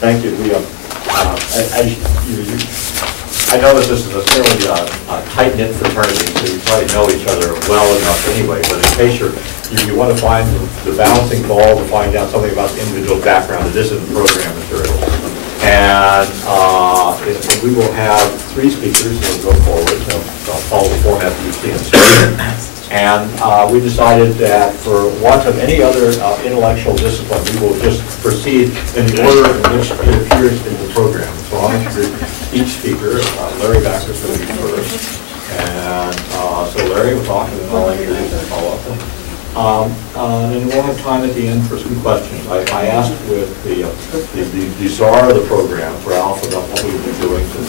Thank you. I know that this is a fairly tight-knit fraternity, so you probably know each other well enough anyway, but in case you want to find the balancing ball to find out something about the individual background, it is in the program material. And we will have 3 speakers who will go forward. So I'll follow the format that you see on screen. And we decided that for want of any other intellectual discipline, we will just proceed in the order in which it appears in the program. So I'll introduce each speaker. Larry Baxter is going to be first. And so Larry will talk, and then I'll introduce and follow up. And then we'll have time at the end for some questions. I asked with the czar of the program, Ralph, about what we would be doing since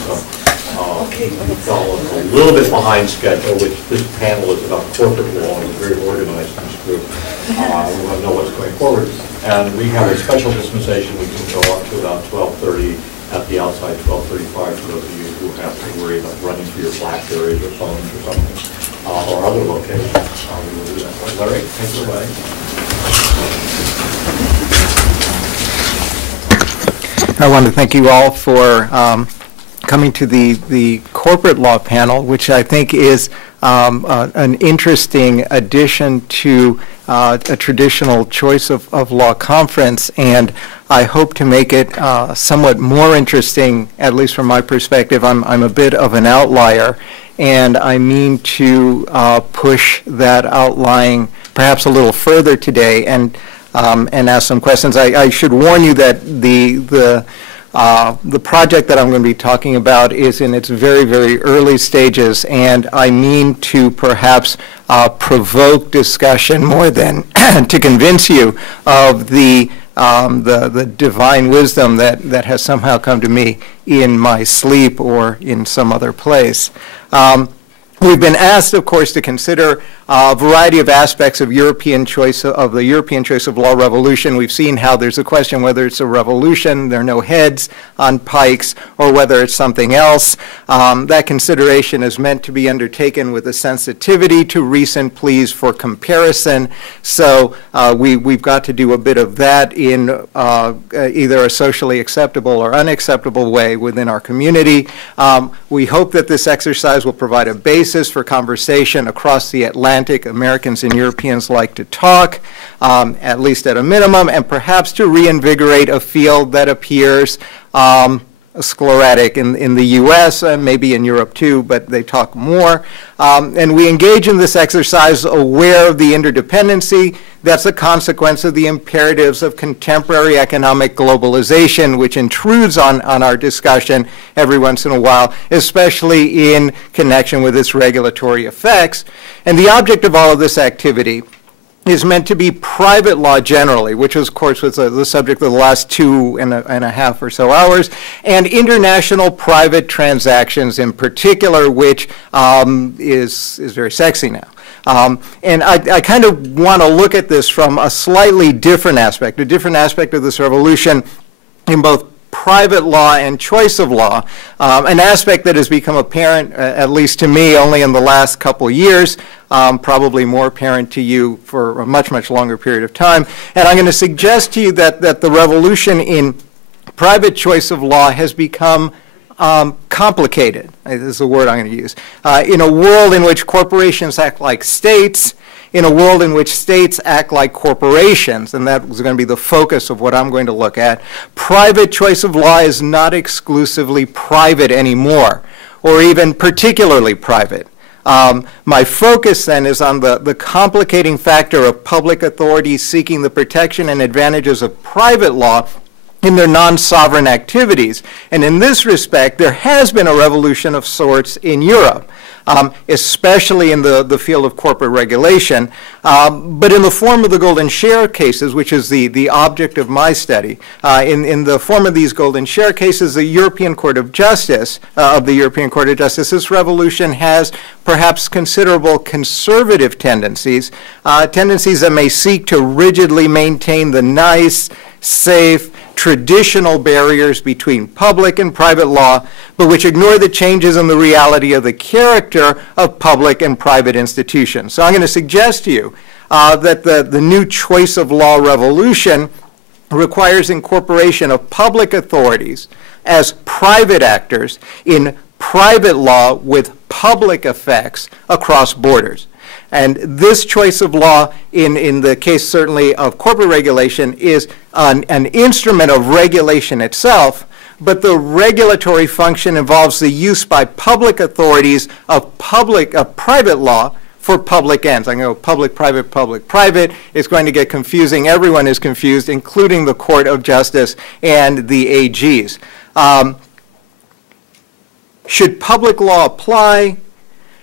we fell a little bit behind schedule, which this panel is about corporate law and very organized in this group. We want to know what's going forward. And we have a special dispensation. We can go up to about 12:30 at the outside, 12:35 for those of you who have to worry about running to your BlackBerries or phones or something, or other locations. We will do that. Larry, take it away. I want to thank you all for coming to the corporate law panel, which I think is an interesting addition to a traditional choice of law conference, and I hope to make it somewhat more interesting, at least from my perspective. I'm a bit of an outlier, and I mean to push that outlying perhaps a little further today and ask some questions. I should warn you that the project that I'm going to be talking about is in its very, very early stages, and I mean to perhaps provoke discussion more than to convince you of the divine wisdom that has somehow come to me in my sleep or in some other place. We've been asked, of course, to consider a variety of aspects of the European choice of law revolution. We've seen how there's a question whether it's a revolution, there are no heads on pikes, or whether it's something else. That consideration is meant to be undertaken with a sensitivity to recent pleas for comparison. So we've got to do a bit of that in either a socially acceptable or unacceptable way within our community. We hope that this exercise will provide a basis for conversation across the Atlantic. Americans and Europeans like to talk, at least at a minimum, and perhaps to reinvigorate a field that appears sclerotic in the U.S. and maybe in Europe too, but they talk more. And we engage in this exercise aware of the interdependency that's a consequence of the imperatives of contemporary economic globalization, which intrudes on our discussion every once in a while, especially in connection with its regulatory effects. And the object of all of this activity is meant to be private law generally, which of course was the subject of the last 2.5 or so hours, and international private transactions in particular, which is very sexy now. And I kind of want to look at this from a slightly different aspect of this revolution in both private law and choice of law, an aspect that has become apparent, at least to me, only in the last couple years, probably more apparent to you for a much, much longer period of time. And I'm going to suggest to you that the revolution in private choice of law has become complicated. This is the word I'm going to use. In a world in which corporations act like states, in a world in which states act like corporations, and that was going to be the focus of what I'm going to look at, private choice of law is not exclusively private anymore, or even particularly private. My focus then is on the complicating factor of public authorities seeking the protection and advantages of private law in their non-sovereign activities. And in this respect, there has been a revolution of sorts in Europe, especially in the field of corporate regulation, but in the form of the golden share cases, which is the object of my study. In the form of these golden share cases, the European Court of Justice, this revolution has perhaps considerable conservative tendencies, tendencies that may seek to rigidly maintain the nice, safe, traditional barriers between public and private law, but which ignore the changes in the reality of the character of public and private institutions. So I'm going to suggest to you that the new choice of law revolution requires incorporation of public authorities as private actors in private law with public effects across borders. And this choice of law, in the case certainly of corporate regulation, is an instrument of regulation itself, but the regulatory function involves the use by public authorities of private law for public ends. I'm going to go public, private. It's going to get confusing. Everyone is confused, including the Court of Justice and the AGs. Should public law apply?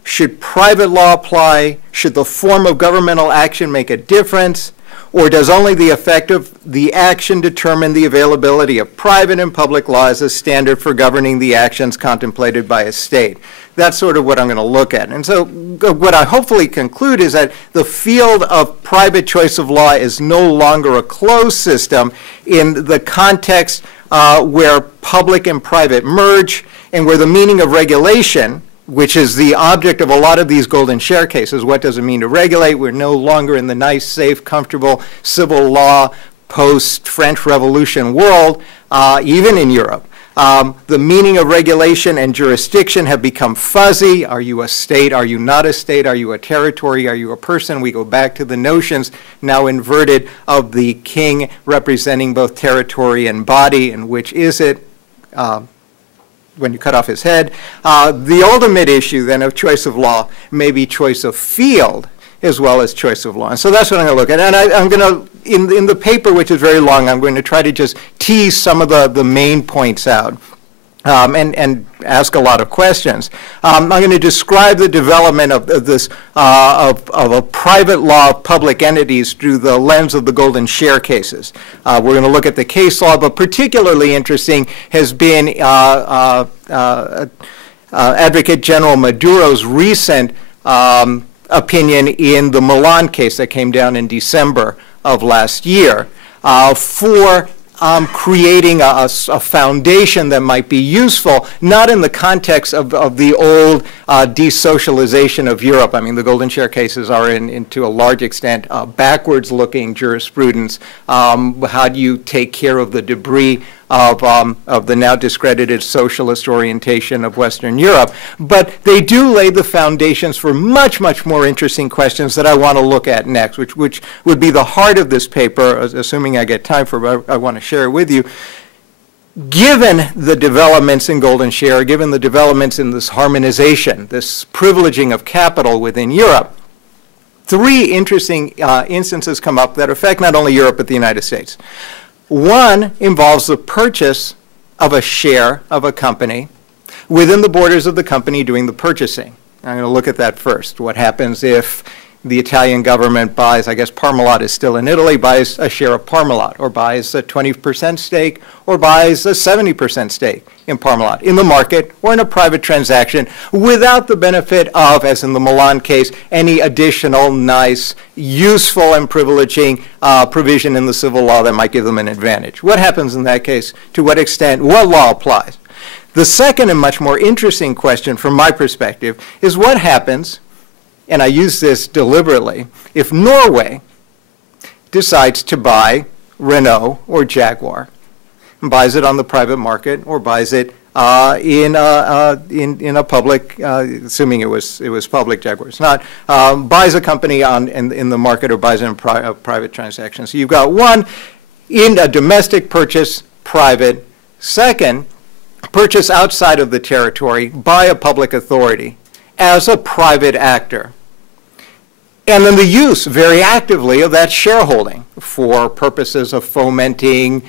Should private law apply? Should the form of governmental action make a difference? Or does only the effect of the action determine the availability of private and public law as a standard for governing the actions contemplated by a state? That's sort of what I'm going to look at. And so what I hopefully conclude is that the field of private choice of law is no longer a closed system in the context where public and private merge, and where the meaning of regulation, which is the object of a lot of these golden share cases. What does it mean to regulate? We're no longer in the nice, safe, comfortable civil law post-French Revolution world, even in Europe. The meaning of regulation and jurisdiction have become fuzzy. Are you a state? Are you not a state? Are you a territory? Are you a person? We go back to the notions, now inverted, of the king representing both territory and body, and which is it? When you cut off his head. The ultimate issue then of choice of law may be choice of field as well as choice of law. And so that's what I'm going to look at. And I'm going to, in the paper, which is very long, I'm going to try to just tease some of the main points out. And ask a lot of questions. I'm going to describe the development of this of a private law of public entities through the lens of the golden share cases. We're going to look at the case law, but particularly interesting has been Advocate General Maduro's recent opinion in the Milan case that came down in December of last year for creating a foundation that might be useful, not in the context of the old desocialization of Europe. I mean, the golden share cases are to a large extent backwards-looking jurisprudence. How do you take care of the debris of the now discredited socialist orientation of Western Europe? But they do lay the foundations for much, much more interesting questions that I want to look at next, which would be the heart of this paper, assuming I get time for it. I want to share it with you. Given the developments in golden share, given the developments in this harmonization, this privileging of capital within Europe, three interesting instances come up that affect not only Europe but the United States. One involves the purchase of a share of a company within the borders of the company doing the purchasing. I'm going to look at that first. What happens if the Italian government buys, I guess Parmalat is still in Italy, buys a share of Parmalat, or buys a 20% stake, or buys a 70% stake in Parmalat, in the market or in a private transaction, without the benefit of, as in the Milan case, any additional nice, useful and privileging provision in the civil law that might give them an advantage. What happens in that case? To what extent? What law applies? The second and much more interesting question from my perspective is what happens, and I use this deliberately, if Norway decides to buy Renault or Jaguar, and buys it on the private market or buys it in a public, assuming it was public, Jaguar, it's not, buys a company in the market or buys it in a private transaction. So you've got one, in a domestic purchase, private. Second, purchase outside of the territory by a public authority as a private actor. And then the use very actively of that shareholding for purposes of fomenting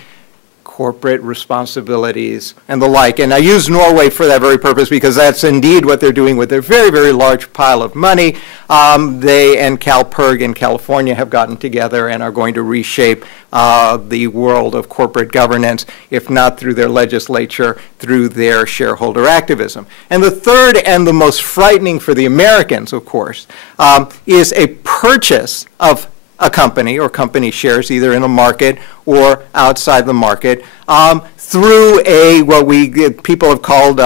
corporate responsibilities and the like. And I use Norway for that very purpose because that's indeed what they're doing with their very, very large pile of money. They and CalPERG in California have gotten together and are going to reshape the world of corporate governance, if not through their legislature, through their shareholder activism. And the third and the most frightening for the Americans, of course, is a purchase of a company or company shares either in a market or outside the market through what people have called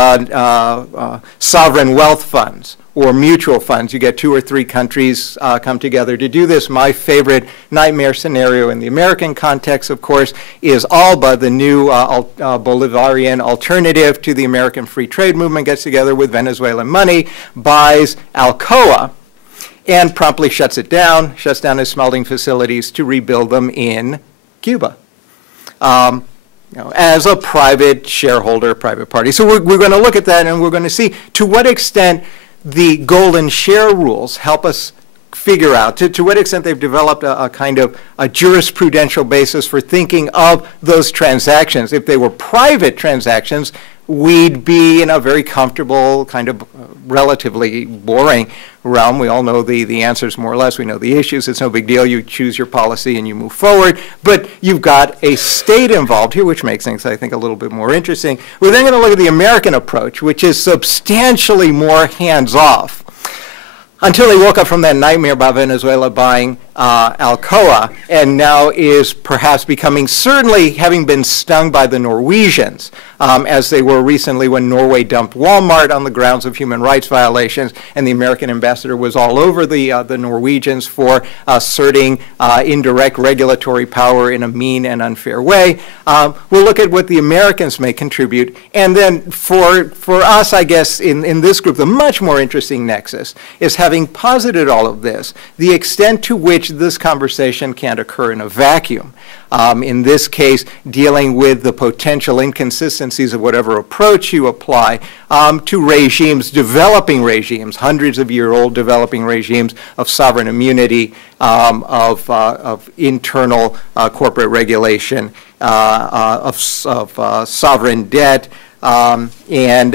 sovereign wealth funds or mutual funds. You get 2 or 3 countries come together to do this. My favorite nightmare scenario in the American context, of course, is ALBA, the new Bolivarian alternative to the American free trade movement, gets together with Venezuelan money, buys Alcoa, and promptly shuts it down, shuts down its smelting facilities to rebuild them in Cuba. As a private shareholder, private party. So we're going to look at that, and we're going to see to what extent the golden share rules help us figure out to what extent they've developed a kind of a jurisprudential basis for thinking of those transactions. If they were private transactions, we'd be in a very comfortable, kind of relatively boring realm. We all know the answers more or less. We know the issues. It's no big deal. You choose your policy and you move forward. But you've got a state involved here, which makes things, I think, a little bit more interesting. We're then going to look at the American approach, which is substantially more hands-off. Until they woke up from that nightmare about Venezuela buying Alcoa, and now is perhaps becoming, certainly having been stung by the Norwegians, as they were recently when Norway dumped Walmart on the grounds of human rights violations, and the American ambassador was all over the Norwegians for asserting indirect regulatory power in a mean and unfair way. We'll look at what the Americans may contribute, and then for us, I guess, in this group, the much more interesting nexus is having posited all of this, the extent to which this conversation can't occur in a vacuum. In this case, dealing with the potential inconsistencies of whatever approach you apply to regimes, developing regimes, hundreds of year old developing regimes of sovereign immunity, of internal corporate regulation, of sovereign debt, and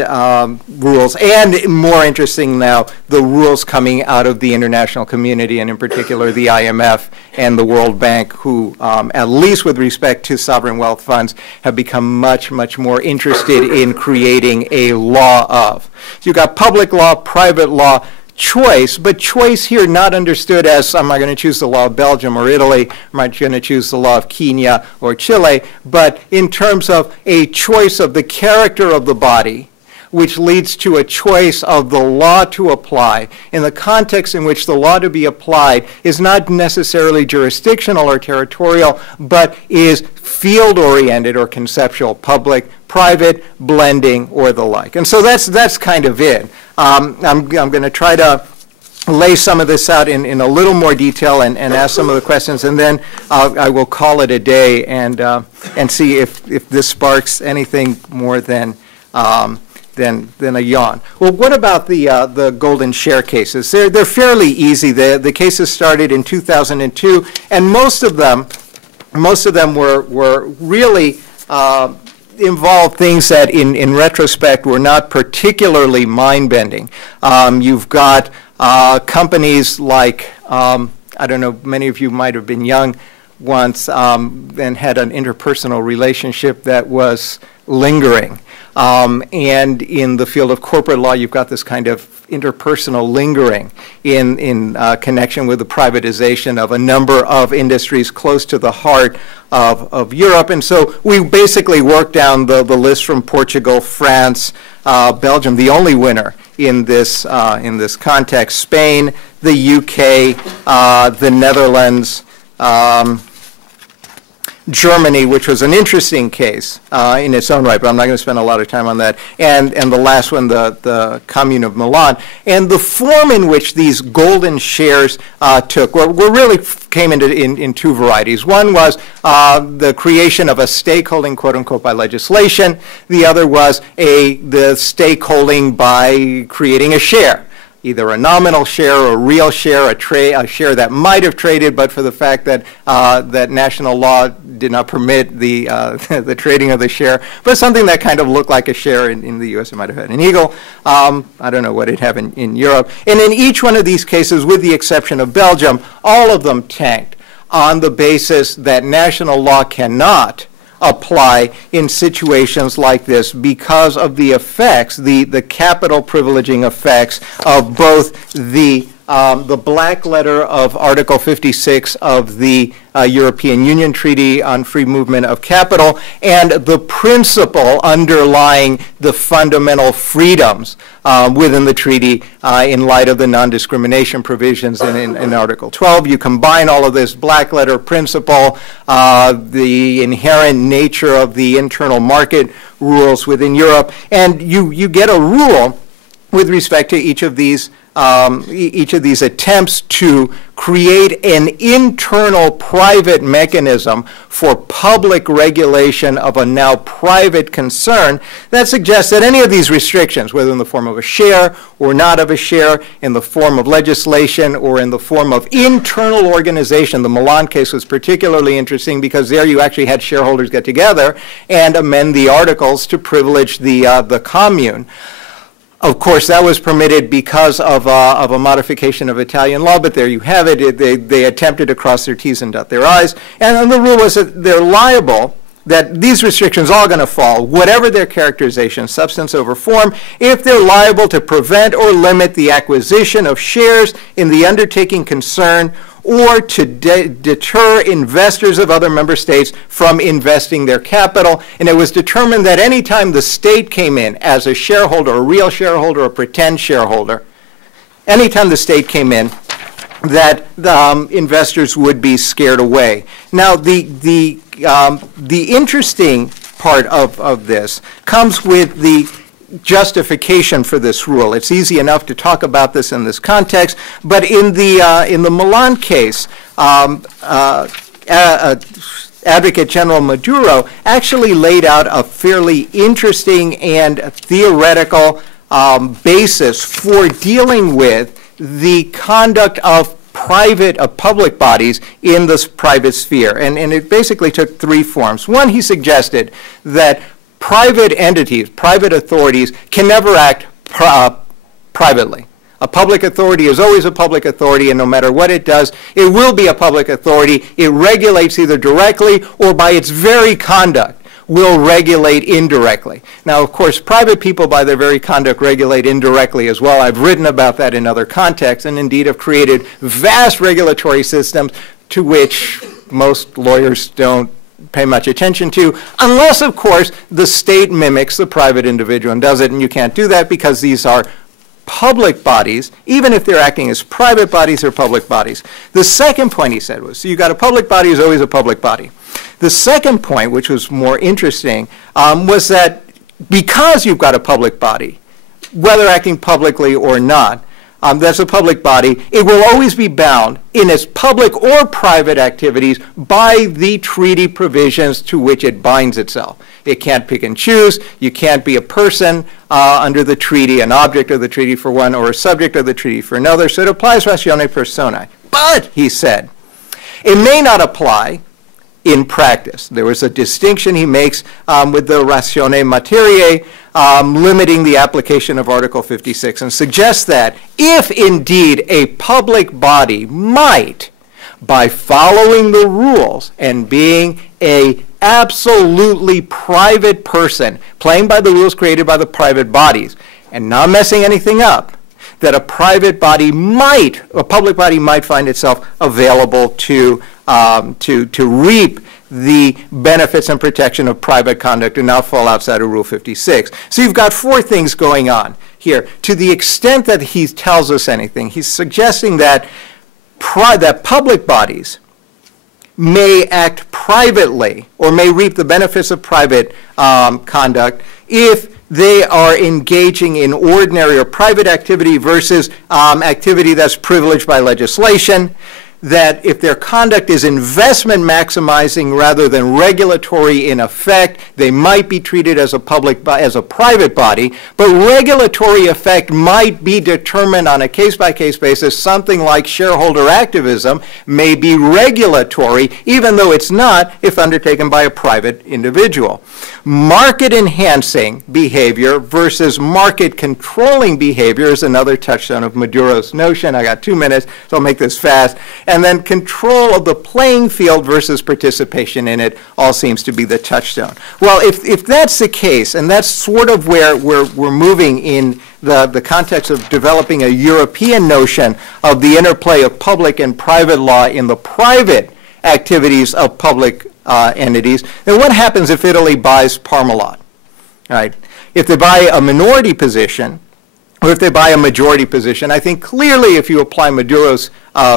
rules, and more interesting now, the rules coming out of the international community, and in particular the IMF and the World Bank, who, at least with respect to sovereign wealth funds, have become much, much more interested in creating a law of. So you've got public law, private law, choice, but choice here not understood as, am I going to choose the law of Belgium or Italy, am I going to choose the law of Kenya or Chile, but in terms of a choice of the character of the body, which leads to a choice of the law to apply in the context in which the law to be applied is not necessarily jurisdictional or territorial, but is field-oriented or conceptual, public, private, blending, or the like. And so that's kind of it. I'm going to try to lay some of this out in a little more detail and ask some of the questions, and then I will call it a day and see if this sparks anything more than a yawn. Well, what about the golden share cases? They're fairly easy. The cases started in 2002, and most of them were really involved things that in retrospect were not particularly mind-bending. You've got companies like, I don't know, many of you might have been young once and had an interpersonal relationship that was lingering. And in the field of corporate law, you've got this kind of interpersonal lingering in connection with the privatization of a number of industries close to the heart of Europe. And so we basically worked down the list from Portugal, France, Belgium, the only winner in this context, Spain, the UK, the Netherlands, Germany, which was an interesting case in its own right, but I'm not going to spend a lot of time on that, and the last one, the Commune of Milan. And the form in which these golden shares took were really came in two varieties. One was the creation of a stakeholding, quote unquote, by legislation. The other was the stakeholding by creating a share, either a nominal share or a real share, a share that might have traded, but for the fact that that national law did not permit the trading of the share, but something that kind of looked like a share. In the U.S. it might have had an eagle. I don't know what it had in Europe. And in each one of these cases, with the exception of Belgium, all of them tanked on the basis that national law cannot apply in situations like this because of the effects, the capital privileging effects of both the the black letter of Article 56 of the European Union Treaty on Free Movement of Capital and the principle underlying the fundamental freedoms within the treaty in light of the non-discrimination provisions in Article 12. You combine all of this black letter principle, the inherent nature of the internal market rules within Europe, and you get a rule with respect to each of these attempts to create an internal private mechanism for public regulation of a now private concern that suggests that any of these restrictions, whether in the form of a share or not of a share, in the form of legislation or in the form of internal organization. The Milan case was particularly interesting because there you actually had shareholders get together and amend the articles to privilege the commune. Of course, that was permitted because of a modification of Italian law, but there you have it. They attempted to cross their T's and dot their I's. And the rule was that they're liable, that these restrictions are going to fall, whatever their characterization, substance over form, if they're liable to prevent or limit the acquisition of shares in the undertaking concerned or to deter investors of other member states from investing their capital. And it was determined that any time the state came in as a shareholder, a real shareholder, a pretend shareholder, anytime the state came in, that investors would be scared away. Now, the interesting part of this comes with the justification for this rule. It's easy enough to talk about this in this context, but in the Milan case, Advocate General Maduro actually laid out a fairly interesting and theoretical basis for dealing with the conduct of public bodies in this private sphere. And it basically took three forms. One, he suggested that private entities, private authorities, can never act privately. A public authority is always a public authority, and no matter what it does, it will be a public authority. It regulates either directly or by its very conduct will regulate indirectly. Now, of course, private people by their very conduct regulate indirectly as well. I've written about that in other contexts and indeed have created vast regulatory systems to which most lawyers don't pay much attention to, unless, of course, the state mimics the private individual and does it, and you can't do that because these are public bodies. Even if they're acting as private bodies, they're public bodies. The second point he said was, so you got a public body is always a public body. The second point, which was more interesting, was that because you've got a public body, whether acting publicly or not, that's a public body, it will always be bound in its public or private activities by the treaty provisions to which it binds itself. It can't pick and choose. You can't be a person under the treaty, an object of the treaty for one, or a subject of the treaty for another. So it applies ratione personae. But, he said, it may not apply in practice. There was a distinction he makes with the ratione materiae, limiting the application of Article 56, and suggests that if indeed a public body might, by following the rules and being a absolutely private person, playing by the rules created by the private bodies, and not messing anything up, that a public body might find itself available to reap the benefits and protection of private conduct and not fall outside of Rule 56. So you've got four things going on here. To the extent that he tells us anything, he's suggesting that public bodies may act privately or may reap the benefits of private conduct if they are engaging in ordinary or private activity versus activity that's privileged by legislation, that if their conduct is investment maximizing rather than regulatory in effect, they might be treated as a private body, but regulatory effect might be determined on a case-by-case basis. Something like shareholder activism may be regulatory, even though it's not if undertaken by a private individual. Market-enhancing behavior versus market-controlling behavior is another touchstone of Maduro's notion. I got 2 minutes, so I'll make this fast. and then control of the playing field versus participation in it all seems to be the touchstone. Well, if that's the case, and that's sort of where we're moving in the context of developing a European notion of the interplay of public and private law in the private activities of public entities, then what happens if Italy buys Parmalat? Right? If they buy a minority position, or if they buy a majority position, I think clearly if you apply Maduro's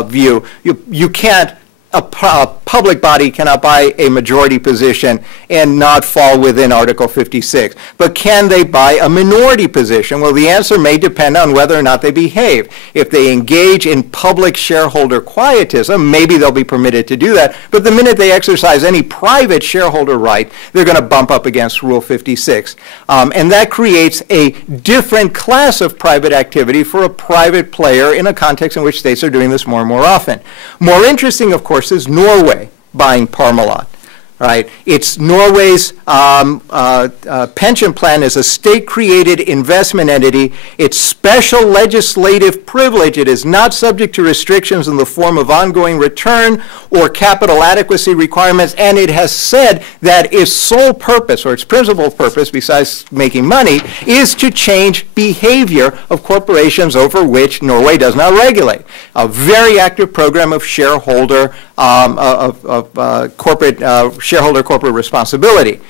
view, you can't, a public body cannot buy a majority position and not fall within Article 56. But can they buy a minority position? Well, the answer may depend on whether or not they behave. If they engage in public shareholder quietism, maybe they'll be permitted to do that. But the minute they exercise any private shareholder right, they're going to bump up against Rule 56. And that creates a different class of private activity for a private player in a context in which states are doing this more and more often. More interesting, of course, is Norway buying Parmalat. Right? It's Norway's pension plan is a state-created investment entity. It's special legislative privilege. It is not subject to restrictions in the form of ongoing return or capital adequacy requirements, and it has said that its sole purpose, or its principal purpose, besides making money, is to change behavior of corporations over which Norway does not regulate. A very active program of shareholder, corporate shareholder corporate responsibility.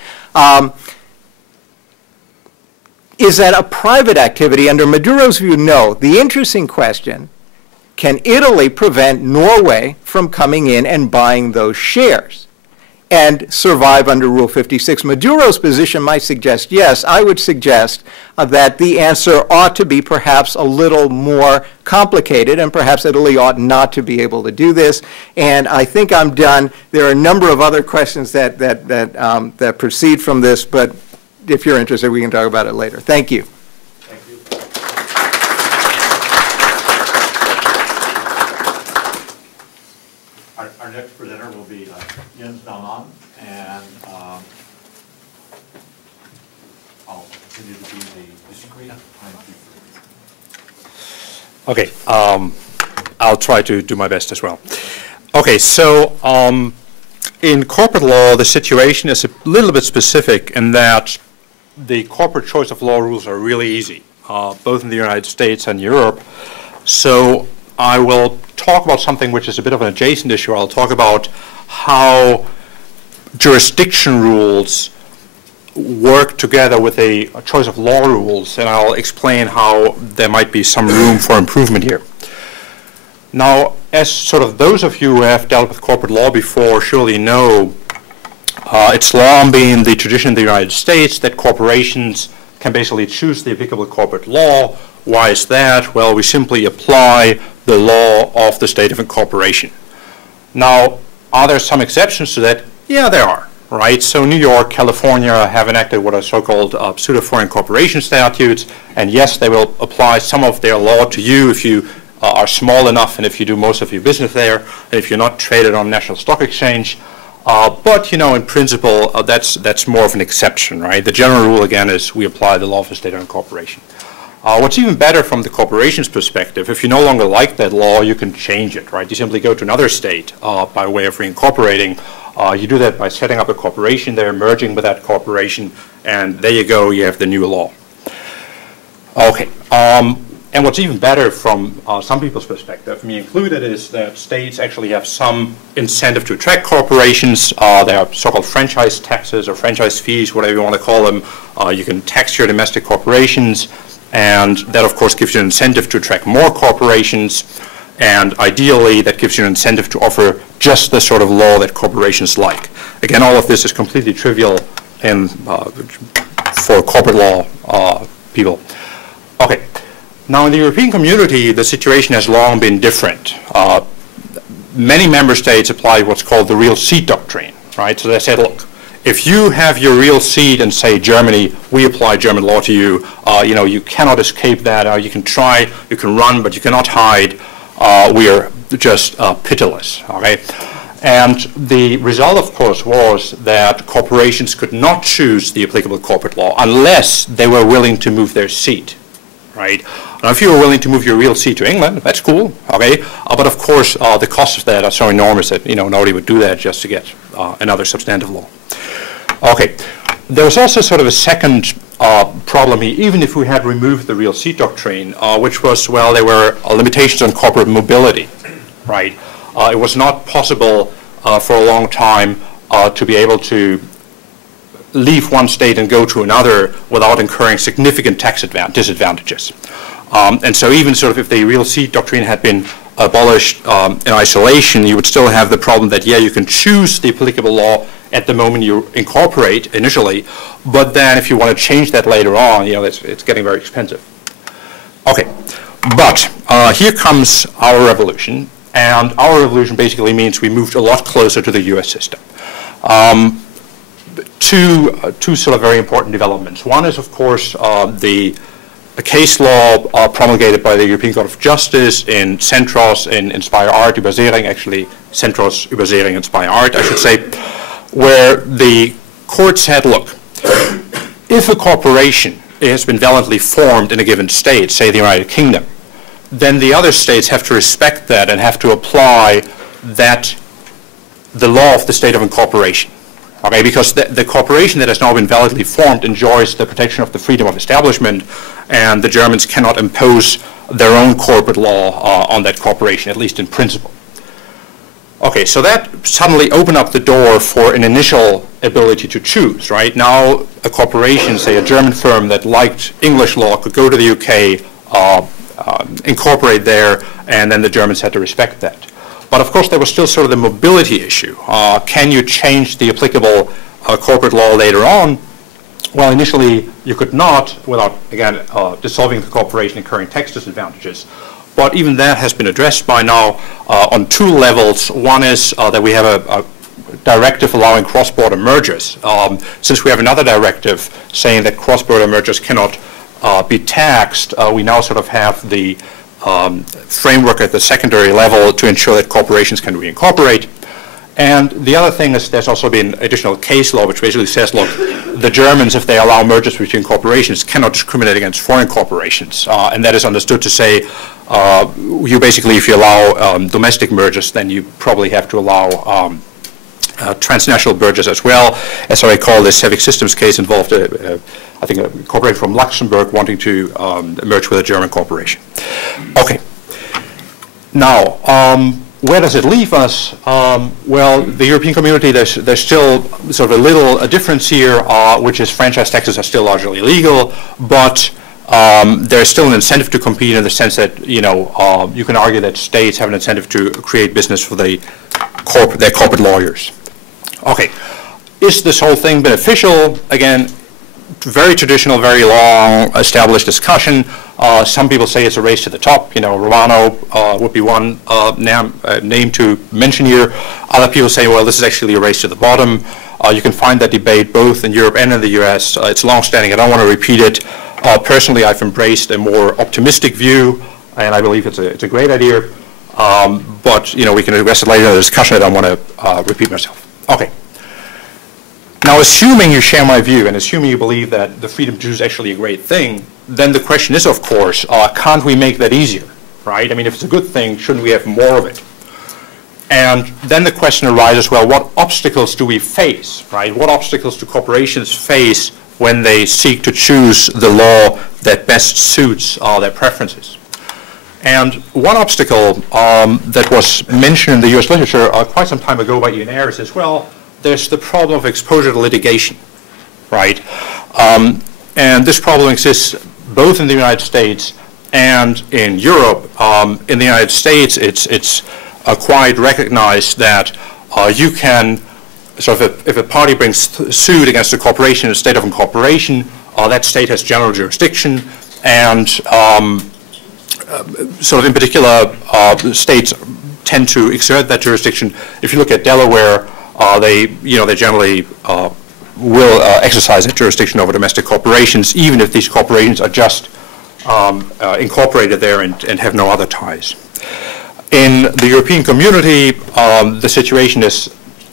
Is that a private activity? Under Maduro's view, no. The interesting question, can Italy prevent Norway from coming in and buying those shares and survive under Rule 56? Maduro's position might suggest yes. I would suggest that the answer ought to be perhaps a little more complicated, and perhaps Italy ought not to be able to do this. And I think I'm done. There are a number of other questions that proceed from this, but if you're interested, we can talk about it later. Thank you. Thank you. Our next presenter will be Dammann, and I'll continue to be the discrete timekeeper. Okay, I'll try to do my best as well. Okay, so in corporate law, the situation is a little bit specific in that the corporate choice of law rules are really easy, both in the United States and Europe. So I will talk about something which is a bit of an adjacent issue. I'll talk about how jurisdiction rules work together with a choice of law rules, and I'll explain how there might be some room for improvement here. Now, as sort of those of you who have dealt with corporate law before surely know, it's long been the tradition in the United States that corporations can basically choose the applicable corporate law. Why is that? Well, we simply apply the law of the state of incorporation. Now, are there some exceptions to that? Yeah, there are, right? So New York, California have enacted what are so-called pseudo-foreign corporation statutes, and yes, they will apply some of their law to you if you are small enough and if you do most of your business there, and if you're not traded on National Stock Exchange. But, you know, in principle, that's more of an exception, right? The general rule, again, is we apply the law of the state of incorporation. What's even better from the corporation's perspective, if you no longer like that law, you can change it, right? You simply go to another state by way of reincorporating. You do that by setting up a corporation there, merging with that corporation, and there you go, you have the new law. Okay. And what's even better from some people's perspective, me included, is that states actually have some incentive to attract corporations. There are so-called franchise taxes or franchise fees, whatever you want to call them. You can tax your domestic corporations, and that, of course, gives you an incentive to attract more corporations. And ideally, that gives you an incentive to offer just the sort of law that corporations like. Again, all of this is completely trivial for corporate law people. Okay. Now, in the European community, the situation has long been different. Many member states apply what's called the real seat doctrine, right? So they said, look, if you have your real seat in, say, Germany, we apply German law to you. You know, you cannot escape that. You can try, you can run, but you cannot hide. We are just pitiless, okay? And the result, of course, was that corporations could not choose the applicable corporate law unless they were willing to move their seat. right? Now, if you were willing to move your real seat to England, that's cool, okay? But of course, the costs of that are so enormous that, nobody would do that just to get another substantive law. Okay, there was also sort of a second problem here, even if we had removed the real seat doctrine, which was, well, there were limitations on corporate mobility, right? It was not possible for a long time to be able to leave one state and go to another without incurring significant tax disadvantages. And so even sort of if the real seat doctrine had been abolished in isolation, you would still have the problem that, yeah, you can choose the applicable law at the moment you incorporate initially, but then if you want to change that later on, it's getting very expensive. Okay, but here comes our revolution, and our revolution basically means we moved a lot closer to the US system. Two sort of very important developments. One is, of course, the case law promulgated by the European Court of Justice in Centros in Inspire Art Übersehring, actually Centros Übersehring Inspire Art, I should say, where the court said, look, if a corporation has been validly formed in a given state, say the United Kingdom, then the other states have to respect that and have to apply the law of the state of incorporation. Okay, because the corporation that has now been validly formed enjoys the protection of the freedom of establishment, and the Germans cannot impose their own corporate law on that corporation, at least in principle. Okay, so that suddenly opened up the door for an initial ability to choose, right? Now a corporation, say a German firm that liked English law, could go to the UK, incorporate there, and then the Germans had to respect that. But of course there was still sort of the mobility issue. Can you change the applicable corporate law later on? Well, initially you could not without, again, dissolving the corporation, incurring tax disadvantages. But even that has been addressed by now on two levels. One is that we have a directive allowing cross-border mergers. Since we have another directive saying that cross-border mergers cannot be taxed, we now sort of have the framework at the secondary level to ensure that corporations can reincorporate. And the other thing is there's also been additional case law which basically says, look, the Germans, if they allow mergers between corporations, cannot discriminate against foreign corporations. And that is understood to say, if you allow domestic mergers, then you probably have to allow transnational mergers as well. As I recall, this Civic Systems case involved, I think, a corporation from Luxembourg wanting to merge with a German corporation. Okay. Now, where does it leave us? Well, the European community, there's still sort of a difference here, which is franchise taxes are still largely illegal, but there's still an incentive to compete in the sense that, you can argue that states have an incentive to create business for their corporate lawyers. Okay, is this whole thing beneficial? Again, very traditional, very long established discussion. Some people say it's a race to the top. Romano would be one name to mention here. Other people say, well, this is actually a race to the bottom. You can find that debate both in Europe and in the US. It's long-standing. I don't want to repeat it. Personally, I've embraced a more optimistic view, and I believe it's a great idea. But we can address it later in the discussion. I don't want to repeat myself. Okay. Now, assuming you share my view and assuming you believe that the freedom to choose is actually a great thing, then the question is, of course, can't we make that easier, right? I mean, if it's a good thing, shouldn't we have more of it? And then the question arises, well, what obstacles do we face, right? What obstacles do corporations face when they seek to choose the law that best suits their preferences? And one obstacle that was mentioned in the US literature quite some time ago by Ian Ayres is, well, there's the problem of exposure to litigation, right? And this problem exists both in the United States and in Europe. In the United States, it's quite recognized that you can, if a party brings suit against a corporation in a state of incorporation, that state has general jurisdiction, and in particular, states tend to exert that jurisdiction. If you look at Delaware, they generally will exercise that jurisdiction over domestic corporations, even if these corporations are just incorporated there and have no other ties. In the European community, the situation is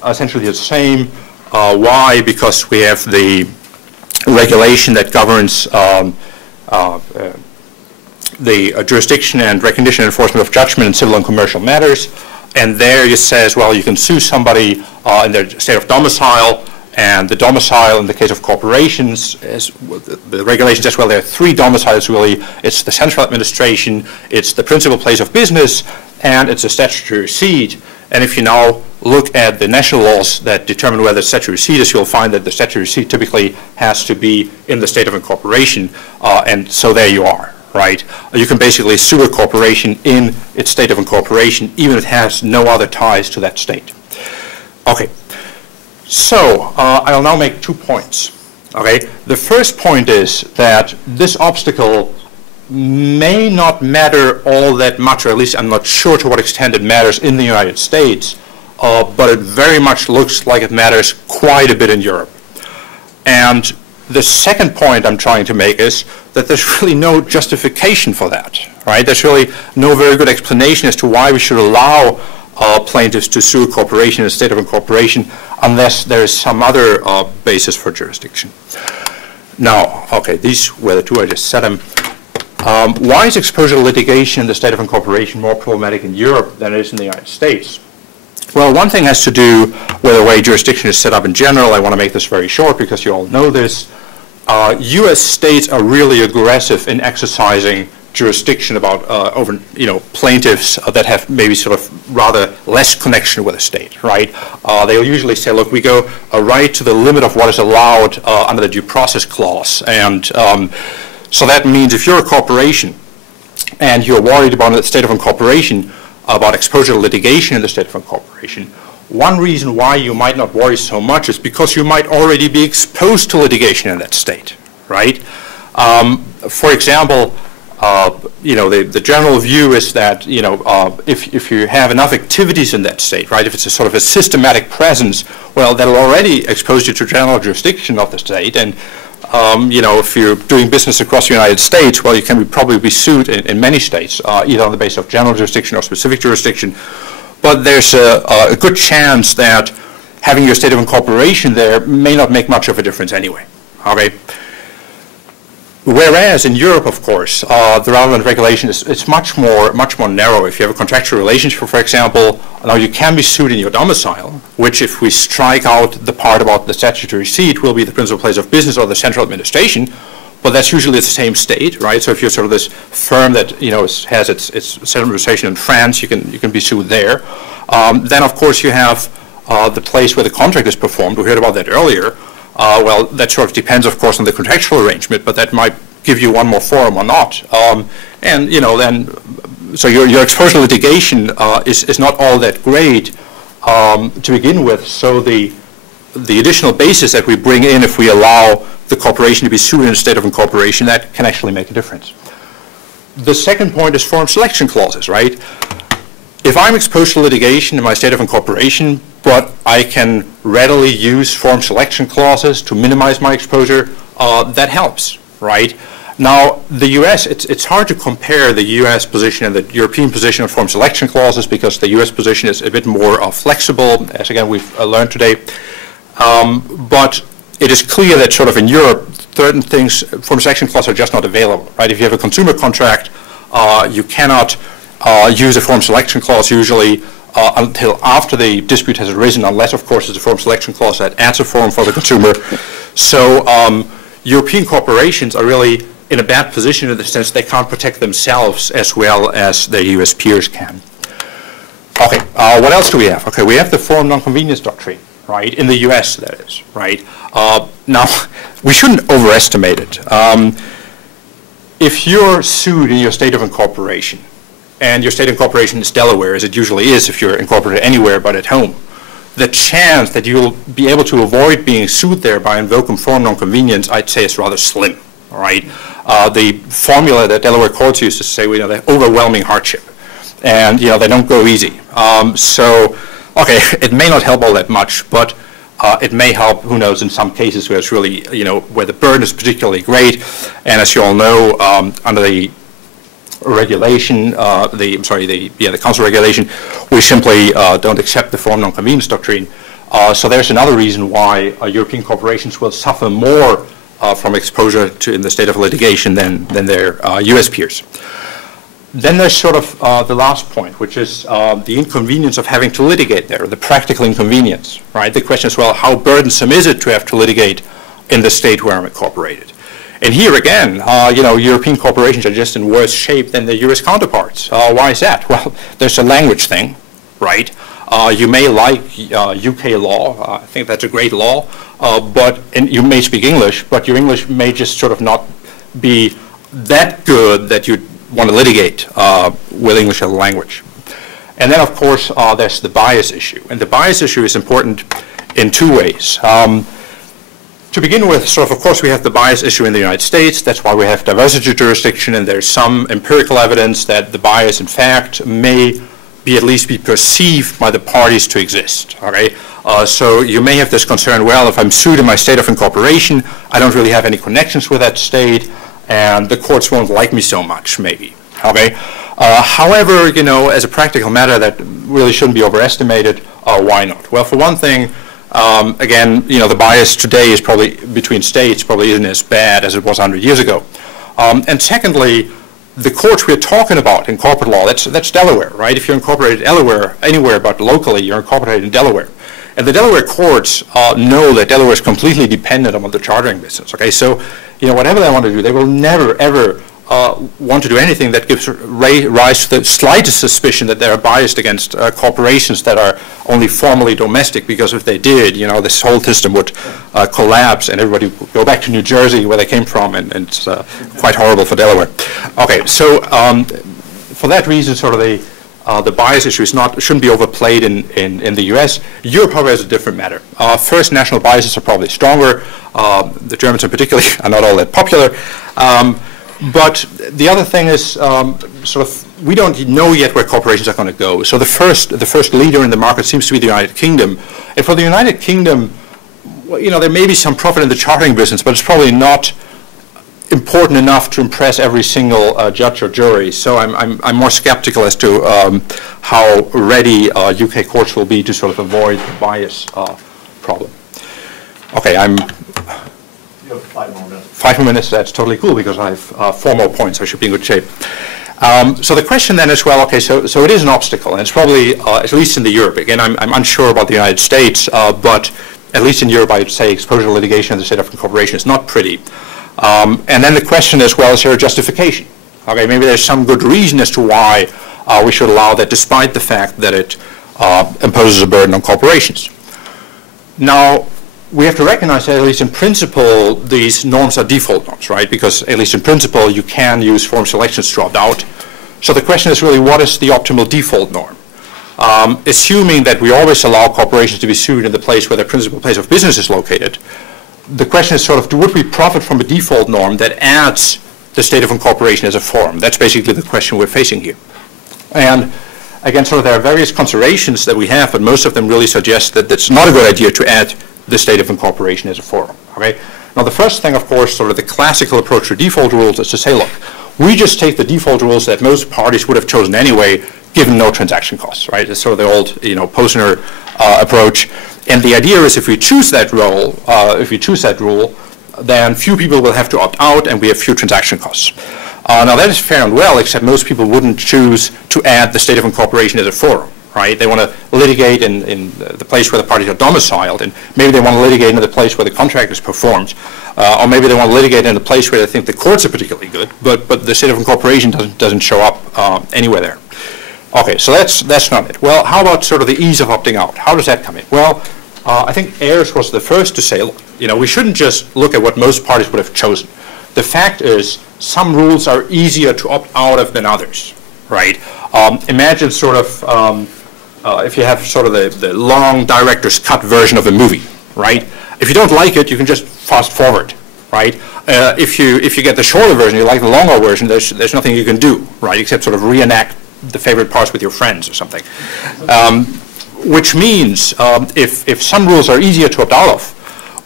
essentially the same. Why? Because we have the regulation that governs jurisdiction and recognition and enforcement of judgment in civil and commercial matters. And there it says, well, you can sue somebody in their state of domicile, and the domicile in the case of corporations, the regulation says, well, there are three domiciles really. It's the central administration, it's the principal place of business, and it's a statutory seat. And if you now look at the national laws that determine where the statutory seat is, you'll find that the statutory seat typically has to be in the state of incorporation, and so there you are, right? You can basically sue a corporation in its state of incorporation, even if it has no other ties to that state. Okay, so I'll now make 2 points, okay? The first point is that this obstacle may not matter all that much, or at least I'm not sure to what extent it matters in the United States, but it very much looks like it matters quite a bit in Europe. And the second point I'm trying to make is that there's really no justification for that, right? There's really no very good explanation as to why we should allow plaintiffs to sue a corporation in a state of incorporation unless there is some other basis for jurisdiction. Now, okay, these were the two, I just said them. Why is exposure to litigation in the state of incorporation more problematic in Europe than it is in the United States? Well, one thing has to do with the way jurisdiction is set up in general. I want to make this very short because you all know this. U.S. states are really aggressive in exercising jurisdiction over plaintiffs that have maybe sort of rather less connection with the state, right? They'll usually say, look, we go right to the limit of what is allowed under the due process clause, and so that means if you're a corporation and you're worried about the state of incorporation, about exposure to litigation in the state of incorporation, one reason why you might not worry so much is because you might already be exposed to litigation in that state, right? For example, the general view is that, if you have enough activities in that state, right, if it's a sort of a systematic presence, well, that'll already expose you to general jurisdiction of the state. And if you're doing business across the United States, well, you can probably be sued in many states, either on the basis of general jurisdiction or specific jurisdiction. But there's a good chance that having your state of incorporation there may not make much of a difference anyway. Okay. Whereas in Europe, of course, the relevant regulation is much more narrow. If you have a contractual relationship, for example, now you can be sued in your domicile, which if we strike out the part about the statutory seat will be the principal place of business or the central administration, but that's usually the same state, right? So if you're sort of this firm that has its central administration in France, you can be sued there. Then of course you have the place where the contract is performed. We heard about that earlier. Well, that sort of depends, of course, on the contractual arrangement, but that might give you one more forum or not. So your exposure to litigation is not all that great to begin with. So the additional basis that we bring in, if we allow the corporation to be sued in a state of incorporation, that can actually make a difference. The second point is forum selection clauses, right? If I'm exposed to litigation in my state of incorporation, but I can readily use forum selection clauses to minimize my exposure, that helps, right? Now, the U.S., it's hard to compare the U.S. position and the European position of forum selection clauses because the U.S. position is a bit more flexible, as again we've learned today. But it is clear that sort of in Europe, certain things, forum selection clauses are just not available, right? If you have a consumer contract, you cannot use a forum selection clause usually until after the dispute has arisen, unless, of course, it's a forum selection clause that adds a forum for the consumer. So European corporations are really in a bad position in the sense they can't protect themselves as well as their U.S. peers can. Okay, what else do we have? Okay, we have the forum nonconvenience doctrine, right, in the U.S., that is, right? Now, we shouldn't overestimate it. If you're sued in your state of incorporation, and your state of incorporation is Delaware, as it usually is if you're incorporated anywhere but at home, the chance that you'll be able to avoid being sued there by invoking forum nonconvenience, I'd say, is rather slim, all right? The formula that Delaware courts use to say, the overwhelming hardship, and, they don't go easy. So, okay, it may not help all that much, but it may help, who knows, in some cases where it's really, where the burden is particularly great, and as you all know, under the regulation, the council regulation, we simply don't accept the forum nonconvenience doctrine. So there's another reason why European corporations will suffer more from exposure to in the state of litigation than their U.S. peers. Then there's sort of the last point, which is the inconvenience of having to litigate there, the practical inconvenience, right? The question is, well, how burdensome is it to have to litigate in the state where I'm incorporated? And here again, European corporations are just in worse shape than their U.S. counterparts. Why is that? Well, there's a language thing, right? You may like UK law. I think that's a great law. And you may speak English, but your English may just sort of not be that good that you want to litigate with English as a language. And then, of course, there's the bias issue. And the bias issue is important in two ways. To begin with, of course, we have the bias issue in the United States. That's why we have diversity jurisdiction, and there's some empirical evidence that the bias, in fact, may be at least be perceived by the parties to exist. Okay, so you may have this concern. Well, if I'm sued in my state of incorporation, I don't really have any connections with that state, and the courts won't like me so much, maybe. Okay. However, as a practical matter, that really shouldn't be overestimated. Why not? Well, for one thing. Again, the bias today is probably between states probably isn't as bad as it was 100 years ago. And secondly, the courts we're talking about in corporate law, that's Delaware, right? If you're incorporated anywhere but locally, you're incorporated in Delaware. And the Delaware courts know that Delaware is completely dependent on the chartering business, okay? So, whatever they want to do, they will never, ever want to do anything that gives rise to the slightest suspicion that they're biased against corporations that are only formally domestic, because if they did, this whole system would collapse and everybody would go back to New Jersey where they came from, and it's quite horrible for Delaware. Okay, so for that reason, sort of the bias issue shouldn't be overplayed in the U.S. Europe, however, is a different matter. First, national biases are probably stronger. The Germans in particular are not all that popular. But the other thing is we don't know yet where corporations are going to go. So the first leader in the market seems to be the United Kingdom. And for the United Kingdom, there may be some profit in the chartering business, but it's probably not important enough to impress every single judge or jury. So I'm more skeptical as to how ready UK courts will be to sort of avoid the bias problem. Okay, You have 5 more minutes. 5 more minutes, that's totally cool, because I have 4 more points. I should be in good shape. So the question then is, well, okay, so it is an obstacle, and it's probably, at least in the Europe, again, I'm unsure about the United States, but at least in Europe, I would say exposure to litigation in the state of incorporation is not pretty. And then the question is, well, is there a justification? Okay, maybe there's some good reason as to why we should allow that, despite the fact that it imposes a burden on corporations. Now, we have to recognize that, at least in principle, these norms are default norms, right? Because at least in principle, you can use form selections to opt out. So the question is really, what is the optimal default norm? Assuming that we always allow corporations to be sued in the place where their principal place of business is located, the question is sort of, would we profit from a default norm that adds the state of incorporation as a forum? That's basically the question we're facing here. And again, sort of there are various considerations that we have, but most of them really suggest that it's not a good idea to add the state of incorporation as a forum. Okay. Now, the first thing, of course, sort of the classical approach to default rules is to say, look, we just take the default rules that most parties would have chosen anyway, given no transaction costs, right? It's sort of the old, Posner approach. And the idea is, if we choose that rule, then few people will have to opt out, and we have few transaction costs. Now, that is fair and well, except most people wouldn't choose to add the state of incorporation as a forum. Right? They want to litigate in the place where the parties are domiciled, and maybe they want to litigate in the place where the contract is performed, or maybe they want to litigate in a place where they think the courts are particularly good, but the state of incorporation doesn't show up anywhere there. Okay, so that's not it. Well, how about sort of the ease of opting out? How does that come in? Well, I think Ayers was the first to say, look, we shouldn't just look at what most parties would have chosen. The fact is, some rules are easier to opt out of than others, right? Imagine sort of if you have sort of the long director's cut version of a movie, right? If you don't like it, you can just fast forward, right? If you get the shorter version, you like the longer version, there's nothing you can do, right? Except sort of reenact the favorite parts with your friends or something. Which means if some rules are easier to opt out of,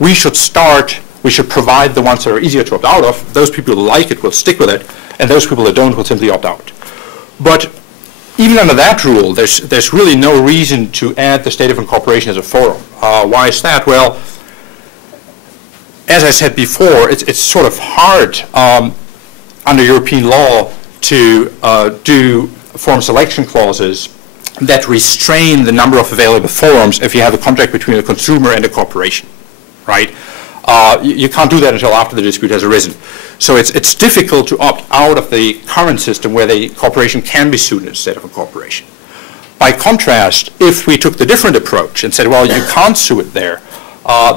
we should provide the ones that are easier to opt out of. Those people who like it will stick with it, and those people that don't will simply opt out. But even under that rule, there's really no reason to add the state of incorporation as a forum. Why is that? Well, as I said before, it's sort of hard under European law to do forum selection clauses that restrain the number of available forums if you have a contract between a consumer and a corporation, right? You can't do that until after the dispute has arisen. So it's difficult to opt out of the current system where the corporation can be sued instead of a corporation. By contrast, if we took the different approach and said, well, you can't sue it there,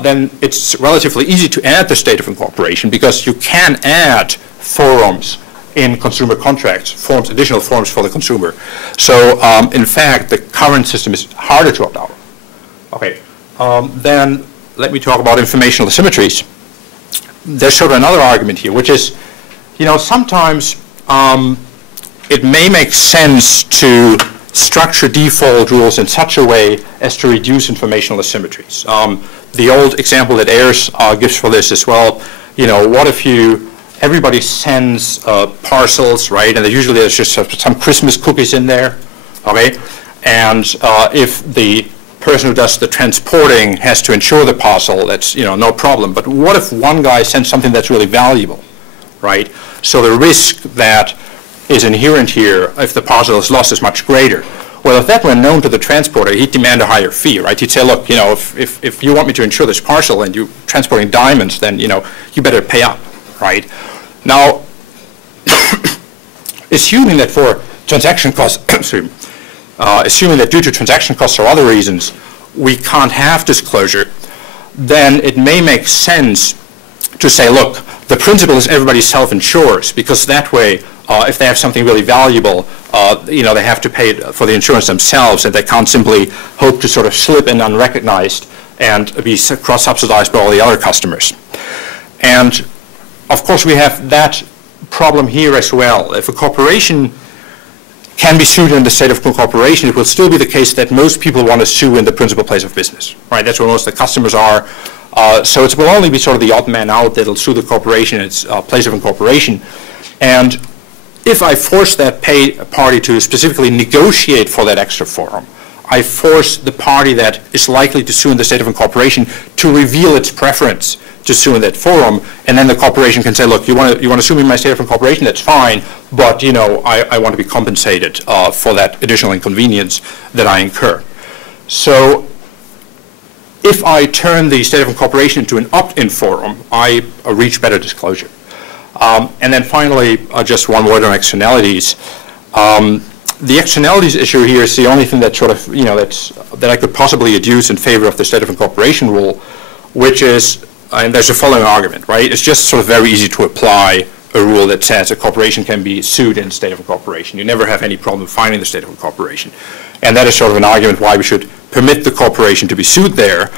then it's relatively easy to add the state of incorporation because you can add forums in consumer contracts, additional forms for the consumer. So in fact, the current system is harder to opt out of. Okay, then let me talk about informational asymmetries. There's sort of another argument here, which is, sometimes it may make sense to structure default rules in such a way as to reduce informational asymmetries. The old example that Ayers gives for this is, well, what if everybody sends parcels, right? And usually there's just some Christmas cookies in there, okay? And if the person who does the transporting has to insure the parcel, that's no problem. But what if one guy sends something that's really valuable, right? So the risk that is inherent here if the parcel is lost is much greater. Well, if that were known to the transporter, he'd demand a higher fee, right? He'd say, look, if you want me to insure this parcel and you're transporting diamonds, then you better pay up, right? Now, assuming that for transaction costs, assuming that due to transaction costs or other reasons, we can't have disclosure, then it may make sense to say, look, the principle is everybody self-insures, because that way, if they have something really valuable, they have to pay for the insurance themselves, and they can't simply hope to sort of slip in unrecognized and be cross-subsidized by all the other customers. And of course, we have that problem here as well. If a corporation can be sued in the state of incorporation, it will still be the case that most people want to sue in the principal place of business, right? That's where most of the customers are. So it will only be sort of the odd man out that will sue the corporation in its place of incorporation. And if I force that party to specifically negotiate for that extra forum, I force the party that is likely to sue in the state of incorporation to reveal its preference to sue in that forum, and then the corporation can say, look, you want to sue me in my state of incorporation, that's fine, but I want to be compensated for that additional inconvenience that I incur. So if I turn the state of incorporation into an opt-in forum, I reach better disclosure. And then finally, just one word on externalities. The externalities issue here is the only thing that sort of, that I could possibly adduce in favor of the state of incorporation rule, which is, and there's a following argument, right? It's just sort of very easy to apply a rule that says a corporation can be sued in the state of incorporation. You never have any problem finding the state of incorporation. And that is sort of an argument why we should permit the corporation to be sued there.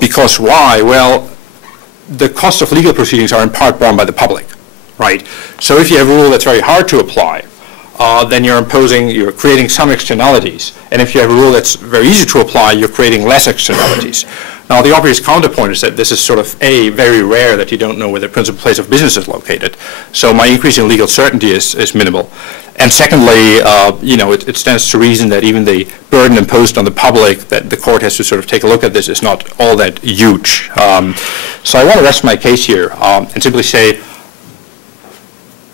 Because why? Well, the cost of legal proceedings are in part borne by the public, right? So if you have a rule that's very hard to apply, then you're creating some externalities. And if you have a rule that's very easy to apply, you're creating less externalities. Now, the obvious counterpoint is that this is sort of very rare that you don't know where the principal place of business is located. So my increase in legal certainty is minimal. And secondly, it stands to reason that even the burden imposed on the public that the court has to sort of take a look at this is not all that huge. So I want to rest my case here and simply say,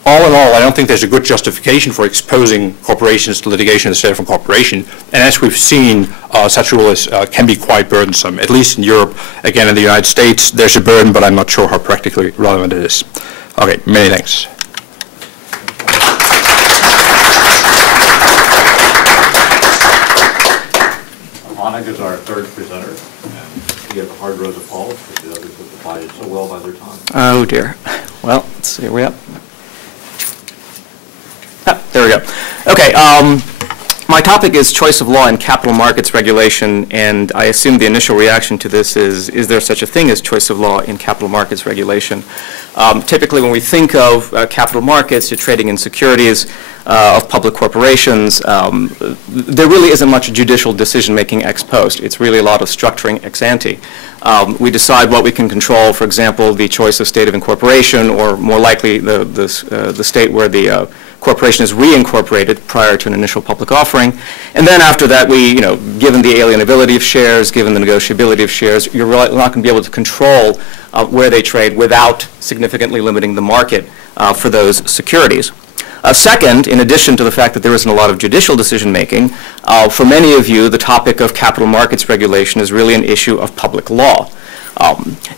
all in all, I don't think there's a good justification for exposing corporations to litigation in the state of incorporation. And as we've seen, such rules can be quite burdensome, at least in Europe. Again, in the United States, there's a burden, but I'm not sure how practically relevant it is. Okay, many thanks. Onnig is our third presenter, and we have a hard row to follow because the others have divided so well by their time. Oh dear. Well, let's see, are we up? There we go. Okay, my topic is choice of law in capital markets regulation, and I assume the initial reaction to this is there such a thing as choice of law in capital markets regulation? Typically, when we think of capital markets, you're trading in securities of public corporations, there really isn't much judicial decision-making ex post. It's really a lot of structuring ex ante. We decide what we can control, for example, the choice of state of incorporation, or more likely the state where the corporation is reincorporated prior to an initial public offering. And then after that, given the alienability of shares, given the negotiability of shares, you're really not going to be able to control where they trade without significantly limiting the market for those securities. Second, in addition to the fact that there isn't a lot of judicial decision-making, for many of you, the topic of capital markets regulation is really an issue of public law.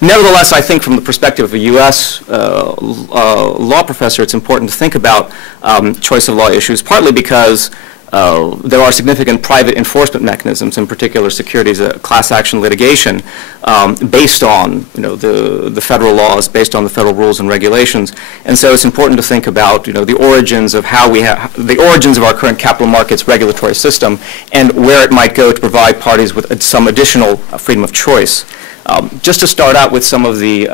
Nevertheless, I think from the perspective of a U.S. Law professor, it's important to think about choice of law issues, partly because there are significant private enforcement mechanisms, in particular securities class action litigation, based on the federal laws, based on the federal rules and regulations, and so it's important to think about the origins of the origins of our current capital markets regulatory system and where it might go to provide parties with some additional freedom of choice. Just to start out with some of the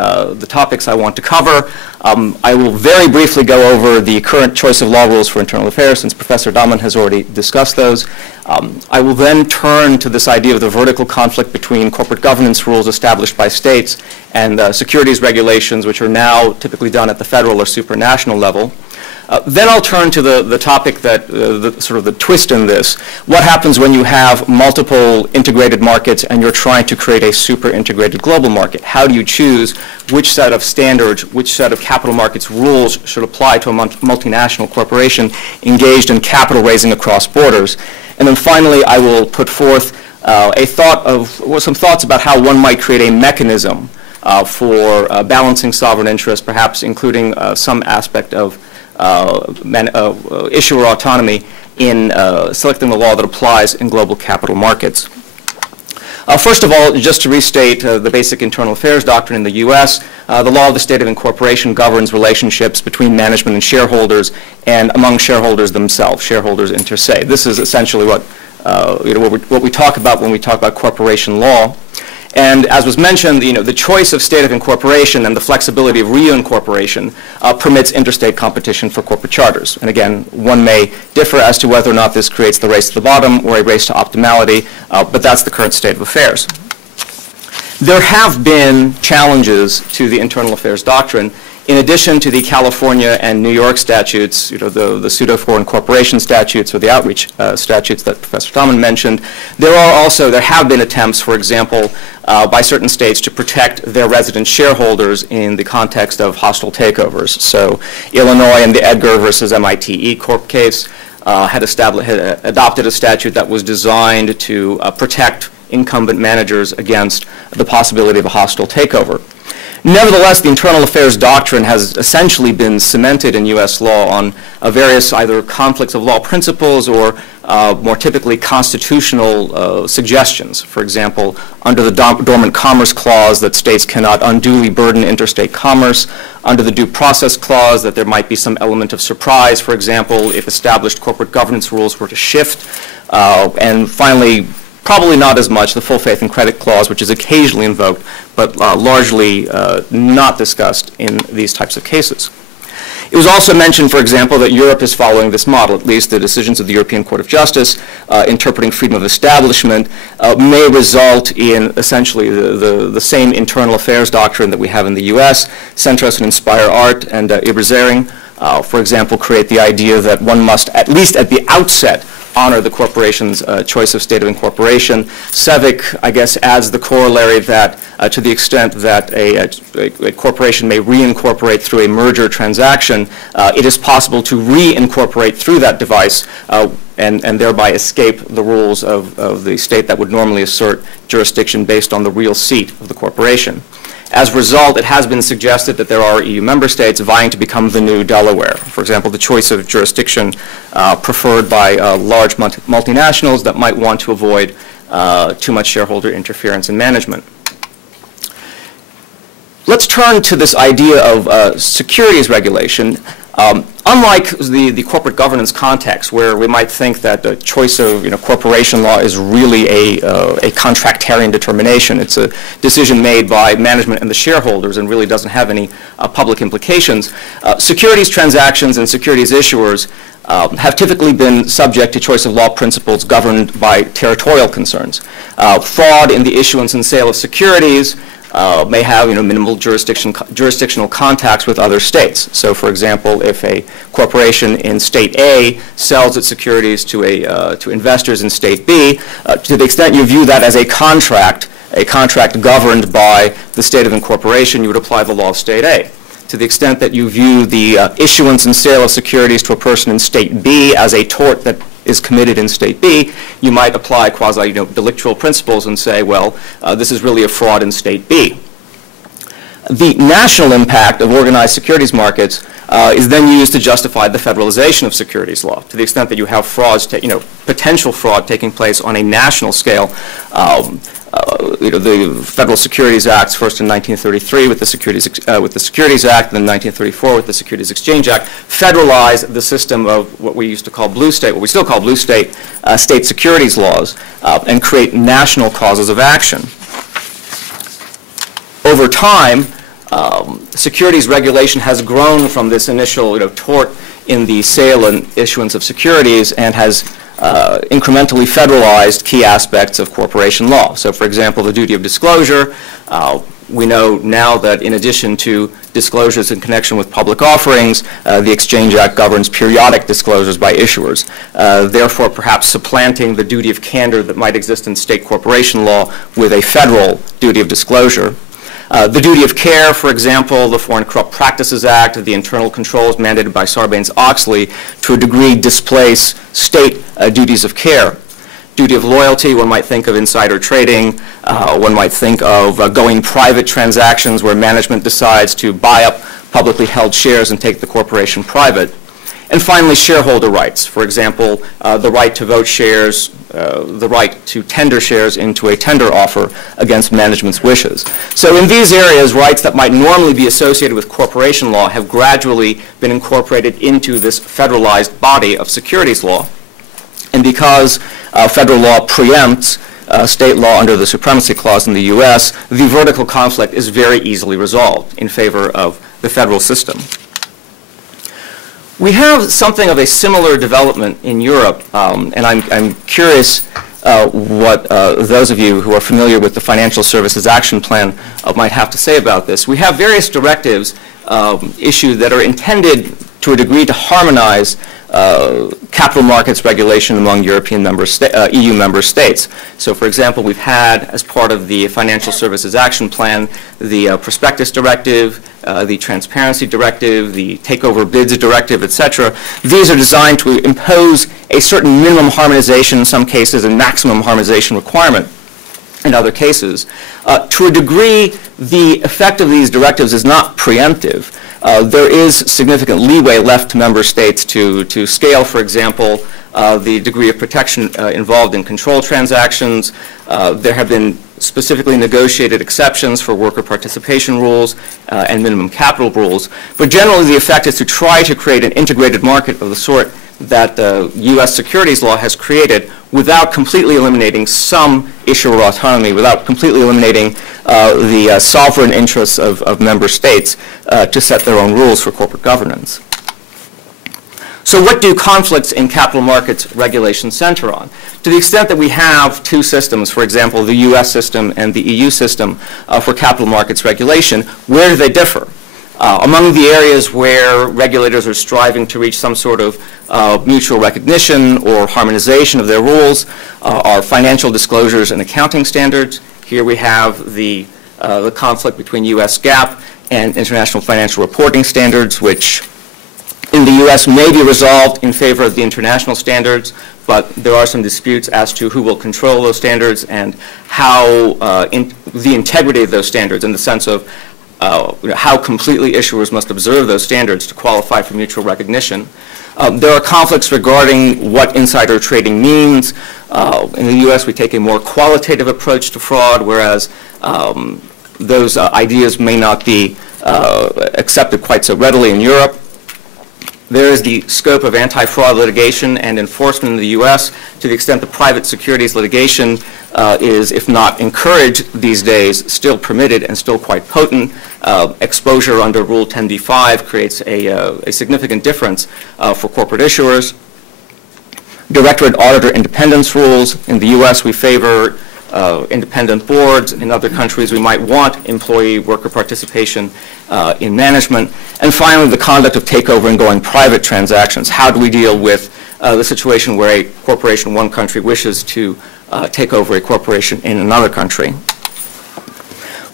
topics I want to cover, I will very briefly go over the current choice of law rules for internal affairs, since Professor Dammann has already discussed those. I will then turn to this idea of the vertical conflict between corporate governance rules established by states and securities regulations, which are now typically done at the federal or supranational level. Then I'll turn to the topic that, sort of the twist in this. What happens when you have multiple integrated markets and you're trying to create a super integrated global market? How do you choose which set of standards, which set of capital markets rules should apply to a multinational corporation engaged in capital raising across borders? And then finally, I will put forth some thoughts about how one might create a mechanism for balancing sovereign interests, perhaps including some aspect of issuer autonomy in selecting the law that applies in global capital markets. First of all, just to restate the basic internal affairs doctrine in the U.S., the law of the state of incorporation governs relationships between management and shareholders and among shareholders themselves, shareholders inter se. This is essentially what we talk about when we talk about corporation law. And as was mentioned, the choice of state of incorporation and the flexibility of reincorporation permits interstate competition for corporate charters. And again, one may differ as to whether or not this creates the race to the bottom or a race to optimality, but that's the current state of affairs. There have been challenges to the internal affairs doctrine. In addition to the California and New York statutes, the pseudo-foreign corporation statutes or the outreach statutes that Professor Dammann mentioned, there have been attempts, for example, by certain states to protect their resident shareholders in the context of hostile takeovers. So Illinois in the Edgar versus MITE Corp case had adopted a statute that was designed to protect incumbent managers against the possibility of a hostile takeover. Nevertheless, the internal affairs doctrine has essentially been cemented in U.S. law on various either conflicts of law principles or more typically constitutional suggestions. For example, under the Dormant Commerce Clause that states cannot unduly burden interstate commerce, under the Due Process Clause that there might be some element of surprise, for example, if established corporate governance rules were to shift, and finally, probably not as much, the Full Faith and Credit Clause, which is occasionally invoked, but largely not discussed in these types of cases. It was also mentioned, for example, that Europe is following this model. At least the decisions of the European Court of Justice interpreting freedom of establishment may result in essentially the same internal affairs doctrine that we have in the U.S. Centros and Inspire Art and Iberzering, for example, create the idea that one must, at least at the outset, honor the corporation's choice of state of incorporation. Sevic, I guess, adds the corollary that to the extent that a corporation may reincorporate through a merger transaction, it is possible to reincorporate through that device and thereby escape the rules of the state that would normally assert jurisdiction based on the real seat of the corporation. As a result, it has been suggested that there are EU member states vying to become the new Delaware. For example, the choice of jurisdiction preferred by large multinationals that might want to avoid too much shareholder interference in management. Let's turn to this idea of securities regulation. Unlike the corporate governance context, where we might think that the choice of corporation law is really a contractarian determination, it's a decision made by management and the shareholders and really doesn't have any public implications, securities transactions and securities issuers have typically been subject to choice of law principles governed by territorial concerns. Fraud in the issuance and sale of securities, may have minimal jurisdictional contacts with other states. So, for example, if a corporation in state A sells its securities to investors in state B, to the extent you view that as a contract governed by the state of incorporation, you would apply the law of state A. To the extent that you view the issuance and sale of securities to a person in state B as a tort that is committed in state B, you might apply quasi-delictual principles and say, well, this is really a fraud in state B. The national impact of organized securities markets is then used to justify the federalization of securities law. To the extent that you have frauds, potential fraud taking place on a national scale, the Federal Securities Acts, first in 1933 with the Securities Act, then 1934 with the Securities Exchange Act, federalized the system of what we used to call blue state, what we still call blue state, state securities laws, and create national causes of action. Over time, securities regulation has grown from this initial tort in the sale and issuance of securities and has incrementally federalized key aspects of corporation law. So, for example, the duty of disclosure. We know now that in addition to disclosures in connection with public offerings, the Exchange Act governs periodic disclosures by issuers, therefore perhaps supplanting the duty of candor that might exist in state corporation law with a federal duty of disclosure. The duty of care, for example, the Foreign Corrupt Practices Act, the internal controls mandated by Sarbanes-Oxley, to a degree displace state duties of care. Duty of loyalty, one might think of insider trading. One might think of going private transactions where management decides to buy up publicly held shares and take the corporation private. And finally, shareholder rights. For example, the right to vote shares, the right to tender shares into a tender offer against management's wishes. So in these areas, rights that might normally be associated with corporation law have gradually been incorporated into this federalized body of securities law. And because federal law preempts state law under the Supremacy Clause in the U.S., the vertical conflict is very easily resolved in favor of the federal system. We have something of a similar development in Europe, and I'm curious what those of you who are familiar with the Financial Services Action Plan might have to say about this. We have various directives issued that are intended to a degree to harmonize capital markets regulation among EU member states. So, for example, we've had, as part of the Financial Services Action Plan, the Prospectus Directive, the Transparency Directive, the Takeover Bids Directive, etc. These are designed to impose a certain minimum harmonization in some cases and maximum harmonization requirement in other cases. To a degree, the effect of these directives is not preemptive. There is significant leeway left to member states to scale, for example, the degree of protection involved in control transactions. There have been specifically negotiated exceptions for worker participation rules and minimum capital rules. But generally, the effect is to try to create an integrated market of the sort that U.S. securities law has created without completely eliminating some issuer autonomy, without completely eliminating the sovereign interests of member states to set their own rules for corporate governance. So what do conflicts in capital markets regulation center on? To the extent that we have two systems, for example, the U.S. system and the EU system for capital markets regulation, where do they differ? Among the areas where regulators are striving to reach some sort of mutual recognition or harmonization of their rules are financial disclosures and accounting standards. Here we have the conflict between U.S. GAAP and international financial reporting standards, which in the U.S. may be resolved in favor of the international standards, but there are some disputes as to who will control those standards and how the integrity of those standards in the sense of how completely issuers must observe those standards to qualify for mutual recognition. There are conflicts regarding what insider trading means. In the U.S., we take a more qualitative approach to fraud, whereas those ideas may not be accepted quite so readily in Europe. There is the scope of anti-fraud litigation and enforcement in the U.S. to the extent that private securities litigation is, if not encouraged these days, still permitted and still quite potent. Exposure under Rule 10b-5 creates a significant difference for corporate issuers. Directorate auditor independence rules. In the U.S., we favor independent boards. In other countries, we might want employee-worker participation in management. And finally, the conduct of takeover and going private transactions. How do we deal with the situation where a corporation in one country wishes to take over a corporation in another country?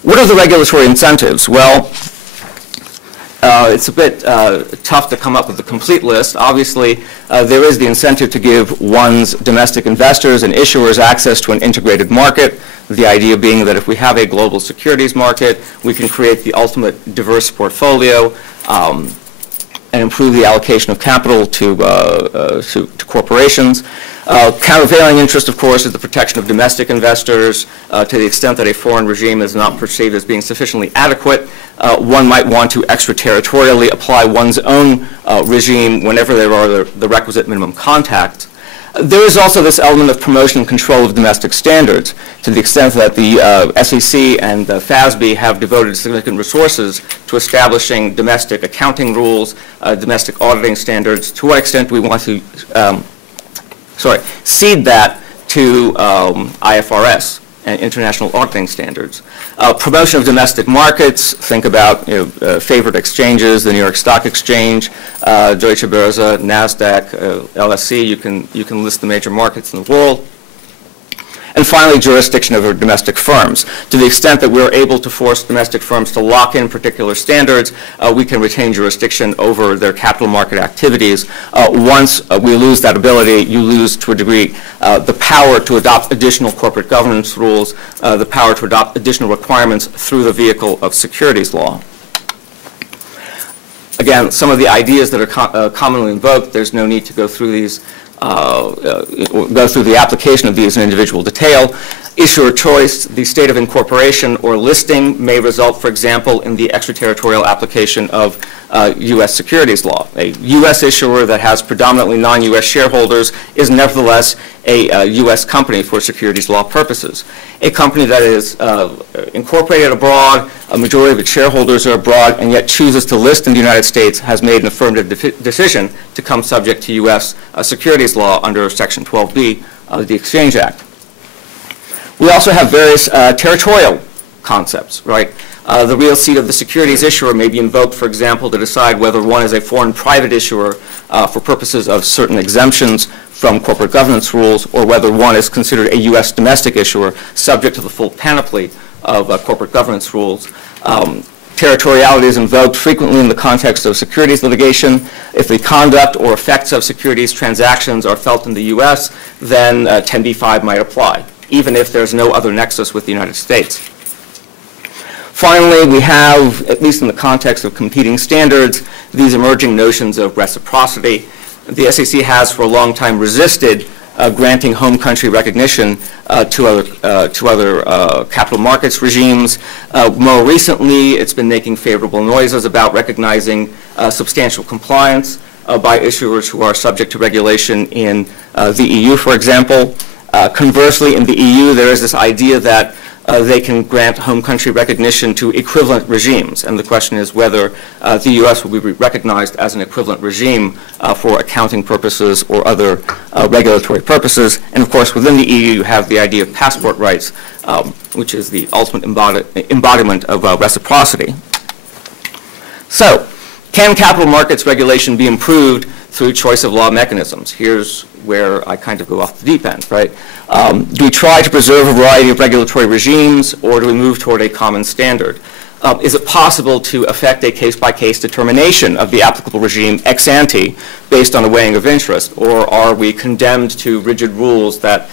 What are the regulatory incentives? Well, it's a bit tough to come up with a complete list. Obviously, there is the incentive to give one's domestic investors and issuers access to an integrated market, the idea being that if we have a global securities market, we can create the ultimate diverse portfolio and improve the allocation of capital to corporations. Countervailing interest, of course, is the protection of domestic investors. To the extent that a foreign regime is not perceived as being sufficiently adequate, one might want to extraterritorially apply one's own regime whenever there are the requisite minimum contacts. There is also this element of promotion and control of domestic standards, to the extent that the SEC and the FASB have devoted significant resources to establishing domestic accounting rules, domestic auditing standards. To what extent do we want to cede that to IFRS and international auditing standards? Promotion of domestic markets, think about favorite exchanges, the New York Stock Exchange, Deutsche Börse, NASDAQ, LSE, you can list the major markets in the world. And finally, jurisdiction over domestic firms. To the extent that we're able to force domestic firms to lock in particular standards, we can retain jurisdiction over their capital market activities. Once we lose that ability, you lose, to a degree, the power to adopt additional corporate governance rules, the power to adopt additional requirements through the vehicle of securities law. Again, some of the ideas that are commonly invoked, there's no need to go through these go through the application of these in individual detail. Issuer choice, the state of incorporation or listing may result, for example, in the extraterritorial application of U.S. securities law. A U.S. issuer that has predominantly non-U.S. shareholders is nevertheless a U.S. company for securities law purposes. A company that is incorporated abroad, a majority of its shareholders are abroad, and yet chooses to list in the United States has made an affirmative decision to come subject to U.S. Securities law under Section 12B of the Exchange Act. We also have various territorial concepts, right? The real seat of the securities issuer may be invoked, for example, to decide whether one is a foreign private issuer for purposes of certain exemptions from corporate governance rules, or whether one is considered a U.S. domestic issuer subject to the full panoply of corporate governance rules. Territoriality is invoked frequently in the context of securities litigation. If the conduct or effects of securities transactions are felt in the U.S., then 10b-5 might apply, even if there's no other nexus with the United States. Finally, we have, at least in the context of competing standards, these emerging notions of reciprocity. The SEC has for a long time resisted granting home country recognition to other capital markets regimes. More recently, it's been making favorable noises about recognizing substantial compliance by issuers who are subject to regulation in the EU, for example. Conversely, in the EU, there is this idea that they can grant home country recognition to equivalent regimes, and the question is whether the U.S. will be recognized as an equivalent regime for accounting purposes or other regulatory purposes. And of course, within the EU, you have the idea of passport rights, which is the ultimate embodiment of reciprocity. So, can capital markets regulation be improved through choice of law mechanisms? Here's where I kind of go off the deep end, right? Do we try to preserve a variety of regulatory regimes, or do we move toward a common standard? Is it possible to effect a case-by-case determination of the applicable regime ex ante based on a weighing of interest, or are we condemned to rigid rules that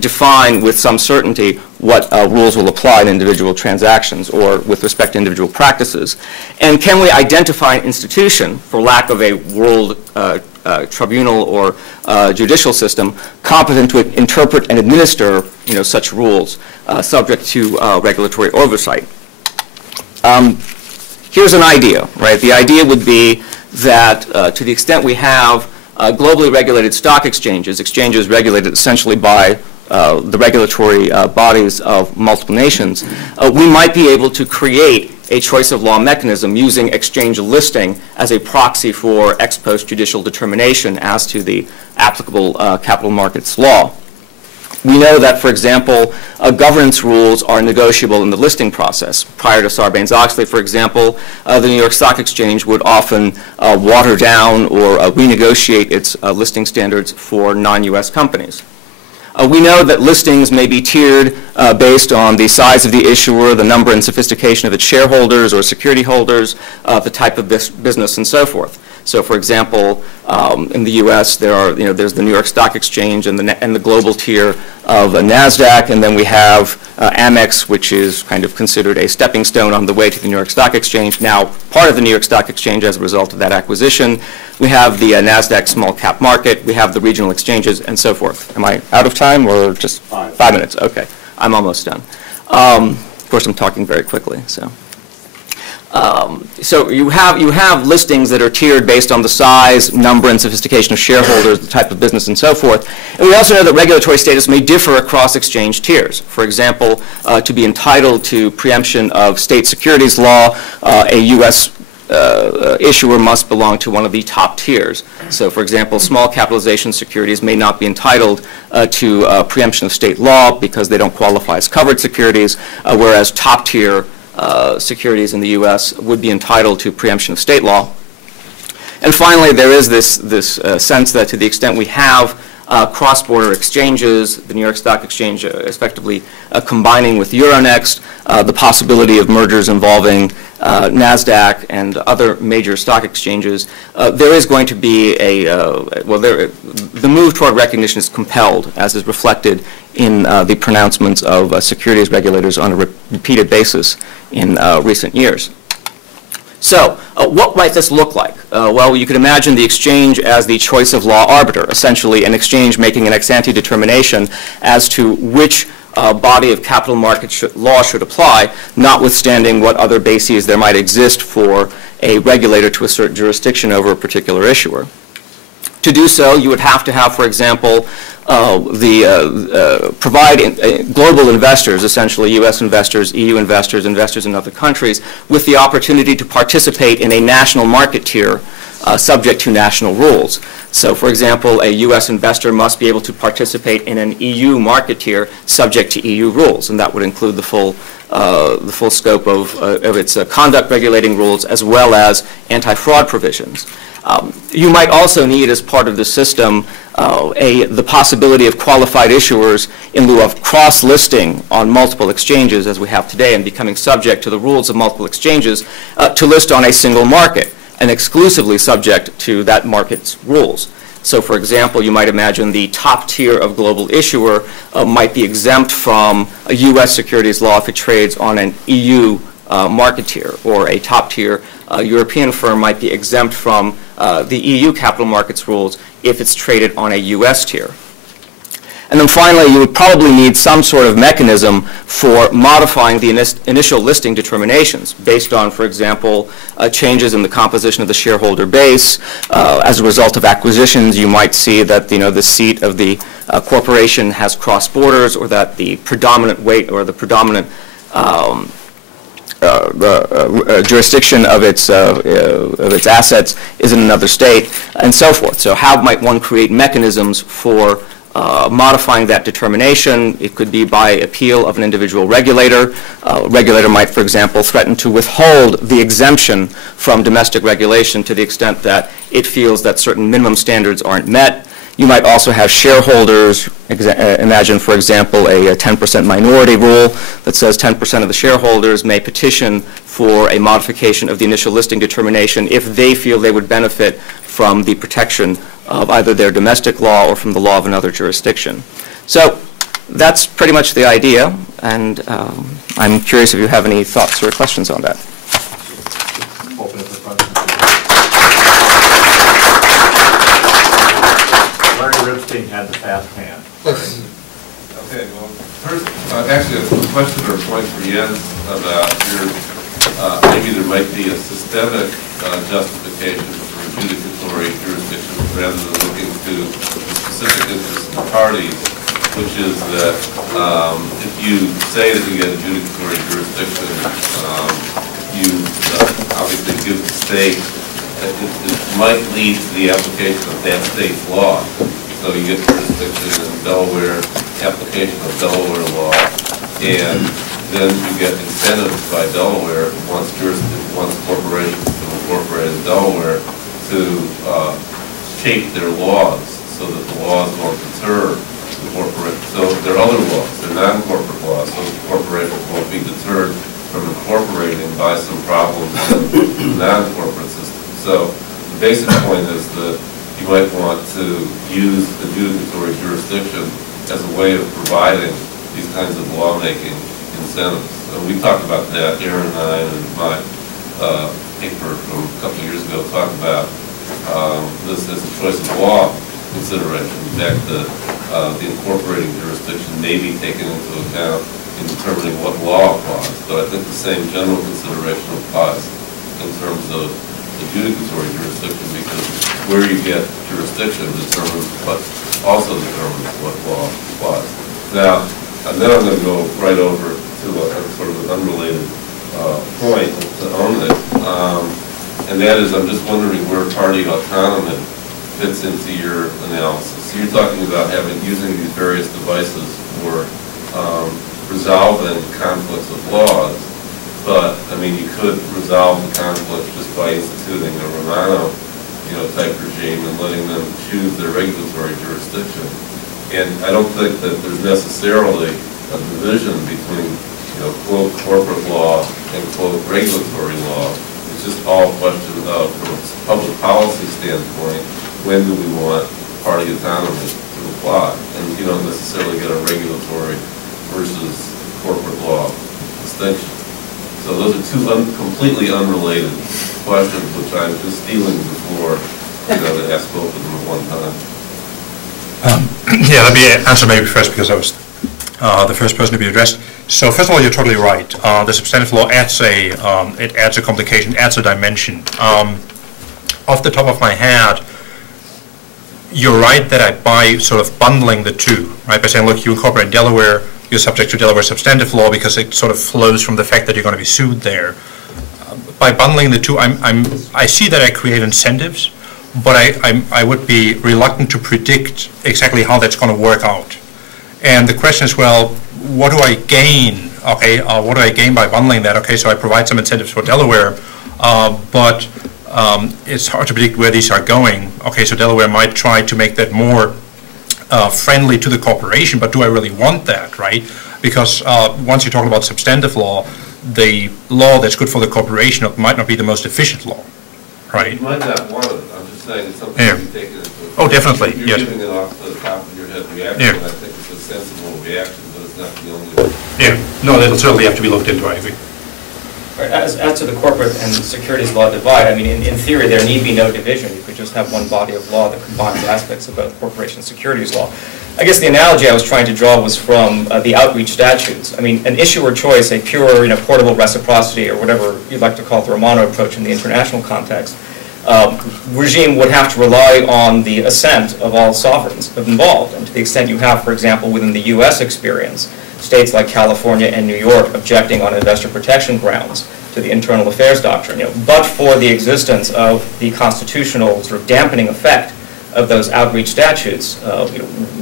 define with some certainty what rules will apply in individual transactions or with respect to individual practices? And can we identify an institution, for lack of a world tribunal or judicial system, competent to interpret and administer such rules subject to regulatory oversight? Here's an idea, right? The idea would be that to the extent we have globally regulated stock exchanges, exchanges regulated essentially by the regulatory bodies of multiple nations, we might be able to create a choice of law mechanism using exchange listing as a proxy for ex post judicial determination as to the applicable capital markets law. We know that, for example, governance rules are negotiable in the listing process. Prior to Sarbanes-Oxley, for example, the New York Stock Exchange would often water down or renegotiate its listing standards for non-U.S. companies. We know that listings may be tiered based on the size of the issuer, the number and sophistication of its shareholders or security holders, the type of business, and so forth. So, for example, in the U.S., there's the New York Stock Exchange and the global tier of NASDAQ, and then we have Amex, which is kind of considered a stepping stone on the way to the New York Stock Exchange, now part of the New York Stock Exchange as a result of that acquisition. We have the NASDAQ small cap market, we have the regional exchanges, and so forth. Am I out of time, or just 5 minutes? Okay, I'm almost done. Of course, I'm talking very quickly, so. So you have listings that are tiered based on the size, number, and sophistication of shareholders, the type of business, and so forth. And we also know that regulatory status may differ across exchange tiers. For example, to be entitled to preemption of state securities law, a U.S. Issuer must belong to one of the top tiers. So, for example, small capitalization securities may not be entitled to preemption of state law because they don't qualify as covered securities, whereas top tier securities in the U.S. would be entitled to preemption of state law. And finally, there is this sense that to the extent we have cross-border exchanges, the New York Stock Exchange effectively combining with Euronext, the possibility of mergers involving NASDAQ and other major stock exchanges, there is going to be the move toward recognition is compelled, as is reflected in the pronouncements of securities regulators on a repeated basis in recent years. So, what might this look like? Well, you could imagine the exchange as the choice of law arbiter, essentially an exchange making an ex-ante determination as to which body of capital market law should apply, notwithstanding what other bases there might exist for a regulator to assert jurisdiction over a particular issuer. To do so, you would have to have, for example, provide global investors, essentially U.S. investors, EU investors, investors in other countries, with the opportunity to participate in a national market tier subject to national rules. So, for example, a U.S. investor must be able to participate in an EU market tier subject to EU rules, and that would include the full scope of its conduct regulating rules as well as anti-fraud provisions. You might also need, as part of the system, the possibility of qualified issuers in lieu of cross-listing on multiple exchanges, as we have today, and becoming subject to the rules of multiple exchanges, to list on a single market and exclusively subject to that market's rules. So, for example, you might imagine the top tier of global issuer might be exempt from a U.S. securities law if it trades on an EU market tier, or a top tier European firm might be exempt from the EU capital markets rules if it's traded on a U.S. tier. And then finally, you would probably need some sort of mechanism for modifying the initial listing determinations based on, for example, changes in the composition of the shareholder base. As a result of acquisitions, you might see that the seat of the corporation has crossed borders, or that the predominant weight or the predominant jurisdiction of its assets is in another state, and so forth. So how might one create mechanisms for modifying that determination? It could be by appeal of an individual regulator. A regulator might, for example, threaten to withhold the exemption from domestic regulation to the extent that it feels that certain minimum standards aren't met. You might also have shareholders, imagine, for example, a 10% minority rule that says 10% of the shareholders may petition for a modification of the initial listing determination if they feel they would benefit from the protection of either their domestic law or from the law of another jurisdiction. So that's pretty much the idea, and I'm curious if you have any thoughts or questions on that. Open it for questions. Ripstein had the fast hand. Okay, well, first, actually, a question or point for Jens about your, maybe there might be a systemic justification for adjudicatory jurisdiction rather than looking to specific interests of the parties, which is that if you say that you get adjudicatory jurisdiction, you obviously give the state, it might lead to the application of that state's law. So you get jurisdiction and Delaware application of Delaware law, and then you get incentives by Delaware once corporations have incorporated in Delaware to shape their laws so that the laws won't deter the corporate. So there are other laws, they're non-corporate laws, so corporations won't be deterred from incorporating by some problems in the non-corporate system. So the basic point is that you might want to use adjudicatory jurisdiction as a way of providing these kinds of lawmaking incentives. We talked about that, Aaron and I, and my paper from a couple of years ago talked about this as a choice of law consideration. In fact, the incorporating jurisdiction may be taken into account in determining what law applies, but I think the same general consideration applies in terms of adjudicatory jurisdiction, because where you get jurisdiction also determines what law applies. Now, and then I'm going to go right over to a sort of an unrelated point to Onnig, and that is, I'm just wondering where party autonomy fits into your analysis. So you're talking about using these various devices for resolving conflicts of laws, but I mean, you could resolve the conflict just by instituting a Romano, type regime and letting them choose their regulatory jurisdiction. And I don't think that there's necessarily a division between, quote, corporate law and, quote, regulatory law. It's just all a question of, from a public policy standpoint, when do we want party autonomy to apply? And you don't necessarily get a regulatory versus corporate law distinction. So those are two completely unrelated questions, which I'm just stealing before, to ask both of them at one time. Yeah, let me answer maybe first, because I was the first person to be addressed. So first of all, you're totally right. The substantive law adds a complication, adds a dimension. Off the top of my head, you're right that by sort of bundling the two, right? By saying, look, you incorporate Delaware, you're subject to Delaware substantive law because it sort of flows from the fact that you're going to be sued there. By bundling the two, I see that I create incentives, but I would be reluctant to predict exactly how that's going to work out. And the question is, well, what do I gain? Okay, what do I gain by bundling that? Okay, so I provide some incentives for Delaware, but it's hard to predict where these are going. Okay, so Delaware might try to make that more friendly to the corporation, but do I really want that, right? Because once you're talking about substantive law, the law that's good for the corporation might not be the most efficient law, right? You might not want it. I'm just saying it's something to be taken into account. Oh, definitely, You're yes. giving it off the top of your head reaction, Yeah. and I think it's a sensible reaction, but it's not the only one. Yeah, no, that'll certainly have to be looked into, I agree. Right. As to the corporate and securities law divide, I mean, in theory, there need be no division. You could just have one body of law that combines aspects of both corporation and securities law. I guess the analogy I was trying to draw was from the outreach statutes. I mean, an issuer choice, a pure, portable reciprocity, or whatever you'd like to call it, the Romano approach in the international context, regime would have to rely on the assent of all sovereigns involved. And to the extent you have, for example, within the U.S. experience, states like California and New York objecting on investor protection grounds to the internal affairs doctrine, but for the existence of the constitutional sort of dampening effect of those outreach statutes,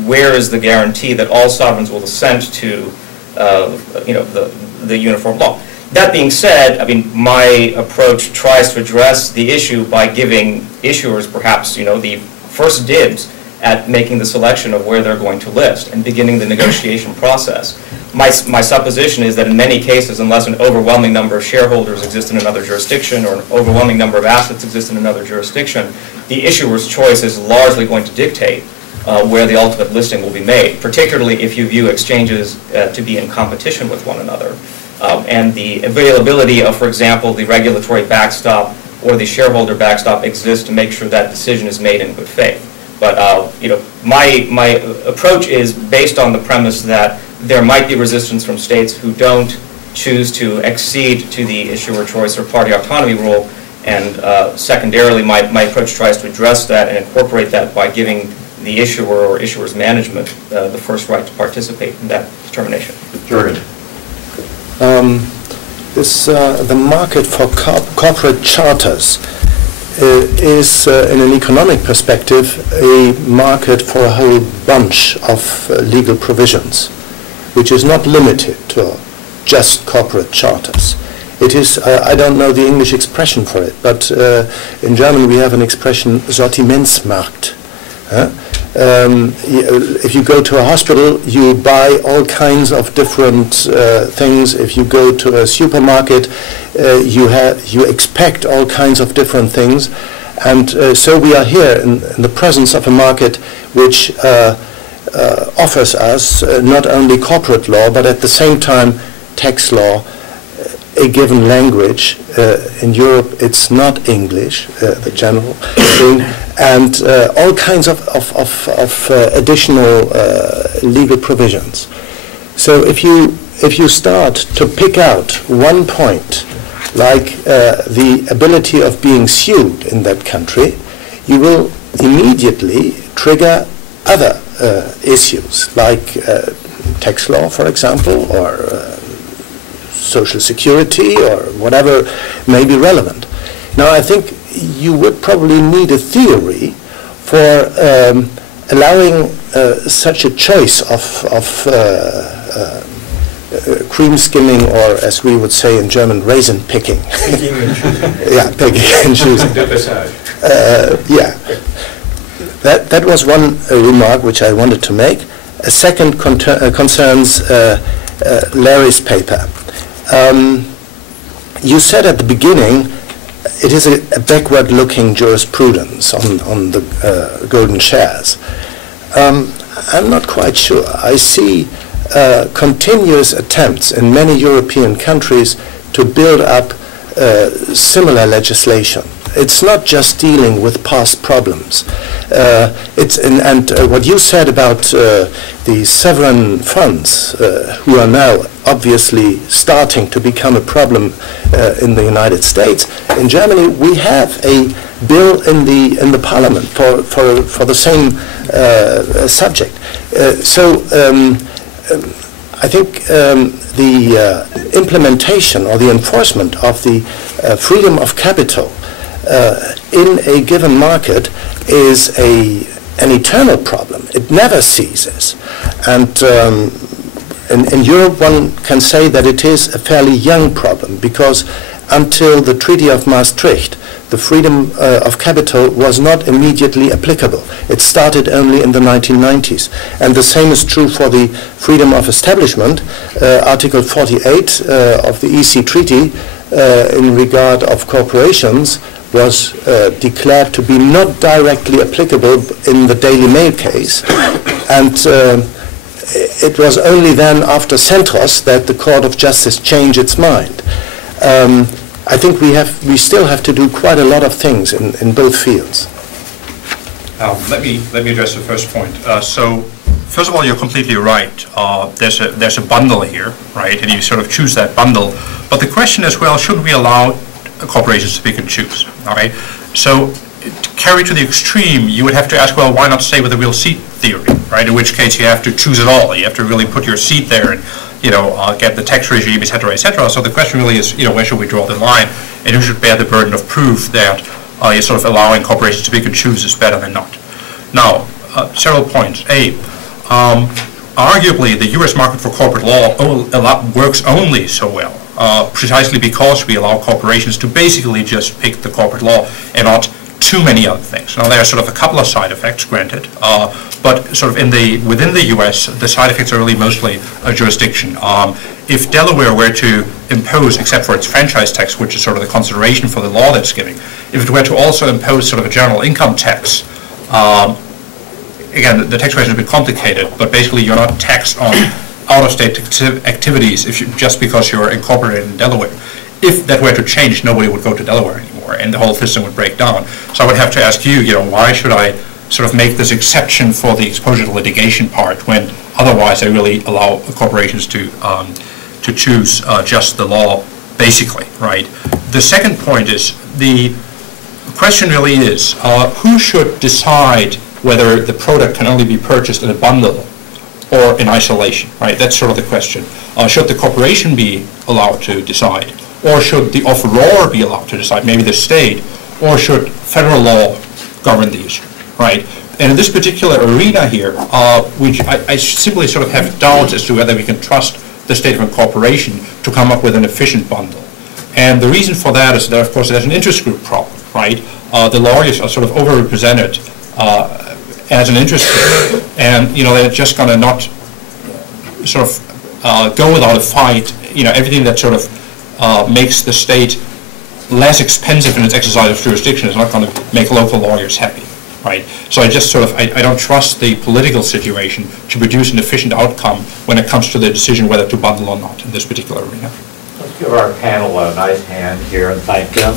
where is the guarantee that all sovereigns will assent to, the uniform law? That being said, I mean, my approach tries to address the issue by giving issuers perhaps, the first dibs at making the selection of where they're going to list and beginning the negotiation process. My supposition is that in many cases, unless an overwhelming number of shareholders exist in another jurisdiction or an overwhelming number of assets exist in another jurisdiction, the issuer's choice is largely going to dictate where the ultimate listing will be made, particularly if you view exchanges to be in competition with one another. And the availability of, for example, the regulatory backstop or the shareholder backstop exists to make sure that decision is made in good faith. But my approach is based on the premise that there might be resistance from states who don't choose to accede to the issuer choice or party autonomy rule, and secondarily, my approach tries to address that and incorporate that by giving the issuer or issuer's management the first right to participate in that determination. Jürgen. The market for corporate charters is, in an economic perspective, a market for a whole bunch of legal provisions, which is not limited to just corporate charters. It is, I don't know the English expression for it, but in German we have an expression, Sortimentsmarkt. If you go to a hospital, you buy all kinds of different things. If you go to a supermarket, you expect all kinds of different things. And so we are here in the presence of a market which offers us not only corporate law, but at the same time tax law, a given language. In Europe, it's not English, the general thing, and all kinds of additional legal provisions. So if you start to pick out one point, like the ability of being sued in that country, you will immediately trigger other issues, like tax law, for example, or Social Security, or whatever may be relevant. Now, I think you would probably need a theory for allowing such a choice of cream skimming, or as we would say in German, raisin picking. Picking and choosing. Yeah, picking and choosing. Yeah. That was one remark which I wanted to make. A second concerns Larry's paper. You said at the beginning it is a backward-looking jurisprudence on the golden shares. I'm not quite sure. I see continuous attempts in many European countries to build up similar legislation. It's not just dealing with past problems. What you said about the sovereign funds, who are now obviously starting to become a problem in the United States. In Germany, we have a bill in the parliament for the same subject. I think the implementation or the enforcement of the freedom of capital in a given market is an eternal problem. It never ceases. And in Europe, one can say that it is a fairly young problem, because until the Treaty of Maastricht, the freedom of capital was not immediately applicable. It started only in the 1990s. And the same is true for the freedom of establishment. Article 48 of the EC Treaty in regard of corporations was declared to be not directly applicable in the Daily Mail case. And it was only then after Centros that the Court of Justice changed its mind. I think we still have to do quite a lot of things in both fields. Let me address the first point. So, first of all, you're completely right. There's a bundle here, right? And you sort of choose that bundle. But the question is, well, should we allow corporations to pick and choose? All right. So, to carry to the extreme, you would have to ask, well, why not stay with the real seat theory, right? In which case, you have to choose it all. You have to really put your seat there and get the tax regime, et cetera, et cetera. So the question really is, where should we draw the line, and who should bear the burden of proof that you're sort of allowing corporations to pick and choose is better than not. Now, several points. A, arguably, the U.S. market for corporate law works only so well, precisely because we allow corporations to basically just pick the corporate law and not too many other things. Now, there are sort of a couple of side effects, granted, but sort of within the U.S., the side effects are really mostly a jurisdiction. If Delaware were to impose, except for its franchise tax, which is sort of the consideration for the law that's giving, if it were to also impose sort of a general income tax, again, the tax question is a bit complicated, but basically you're not taxed on out-of-state activities just because you're incorporated in Delaware. If that were to change, nobody would go to Delaware anymore, and the whole system would break down. So I would have to ask you, why should I sort of make this exception for the exposure to litigation part, when otherwise I really allow corporations to choose just the law, basically, right? The second point is, the question really is, who should decide whether the product can only be purchased in a bundle or in isolation, right? That's sort of the question. Should the corporation be allowed to decide? Or should the offeror be allowed to decide, maybe the state? or should federal law govern the issue, right? And in this particular arena here, which I simply sort of have doubts as to whether we can trust the state of incorporation to come up with an efficient bundle. And the reason for that is that, of course, there's an interest group problem, right? The lawyers are sort of overrepresented as an interest group, and, you know, they're just going to not sort of go without a fight, you know, everything that sort of makes the state less expensive in its exercise of jurisdiction is not going to make local lawyers happy, right? So I just sort of, I don't trust the political situation to produce an efficient outcome when it comes to the decision whether to bundle or not in this particular arena. Let's give our panel a nice hand here and thank them.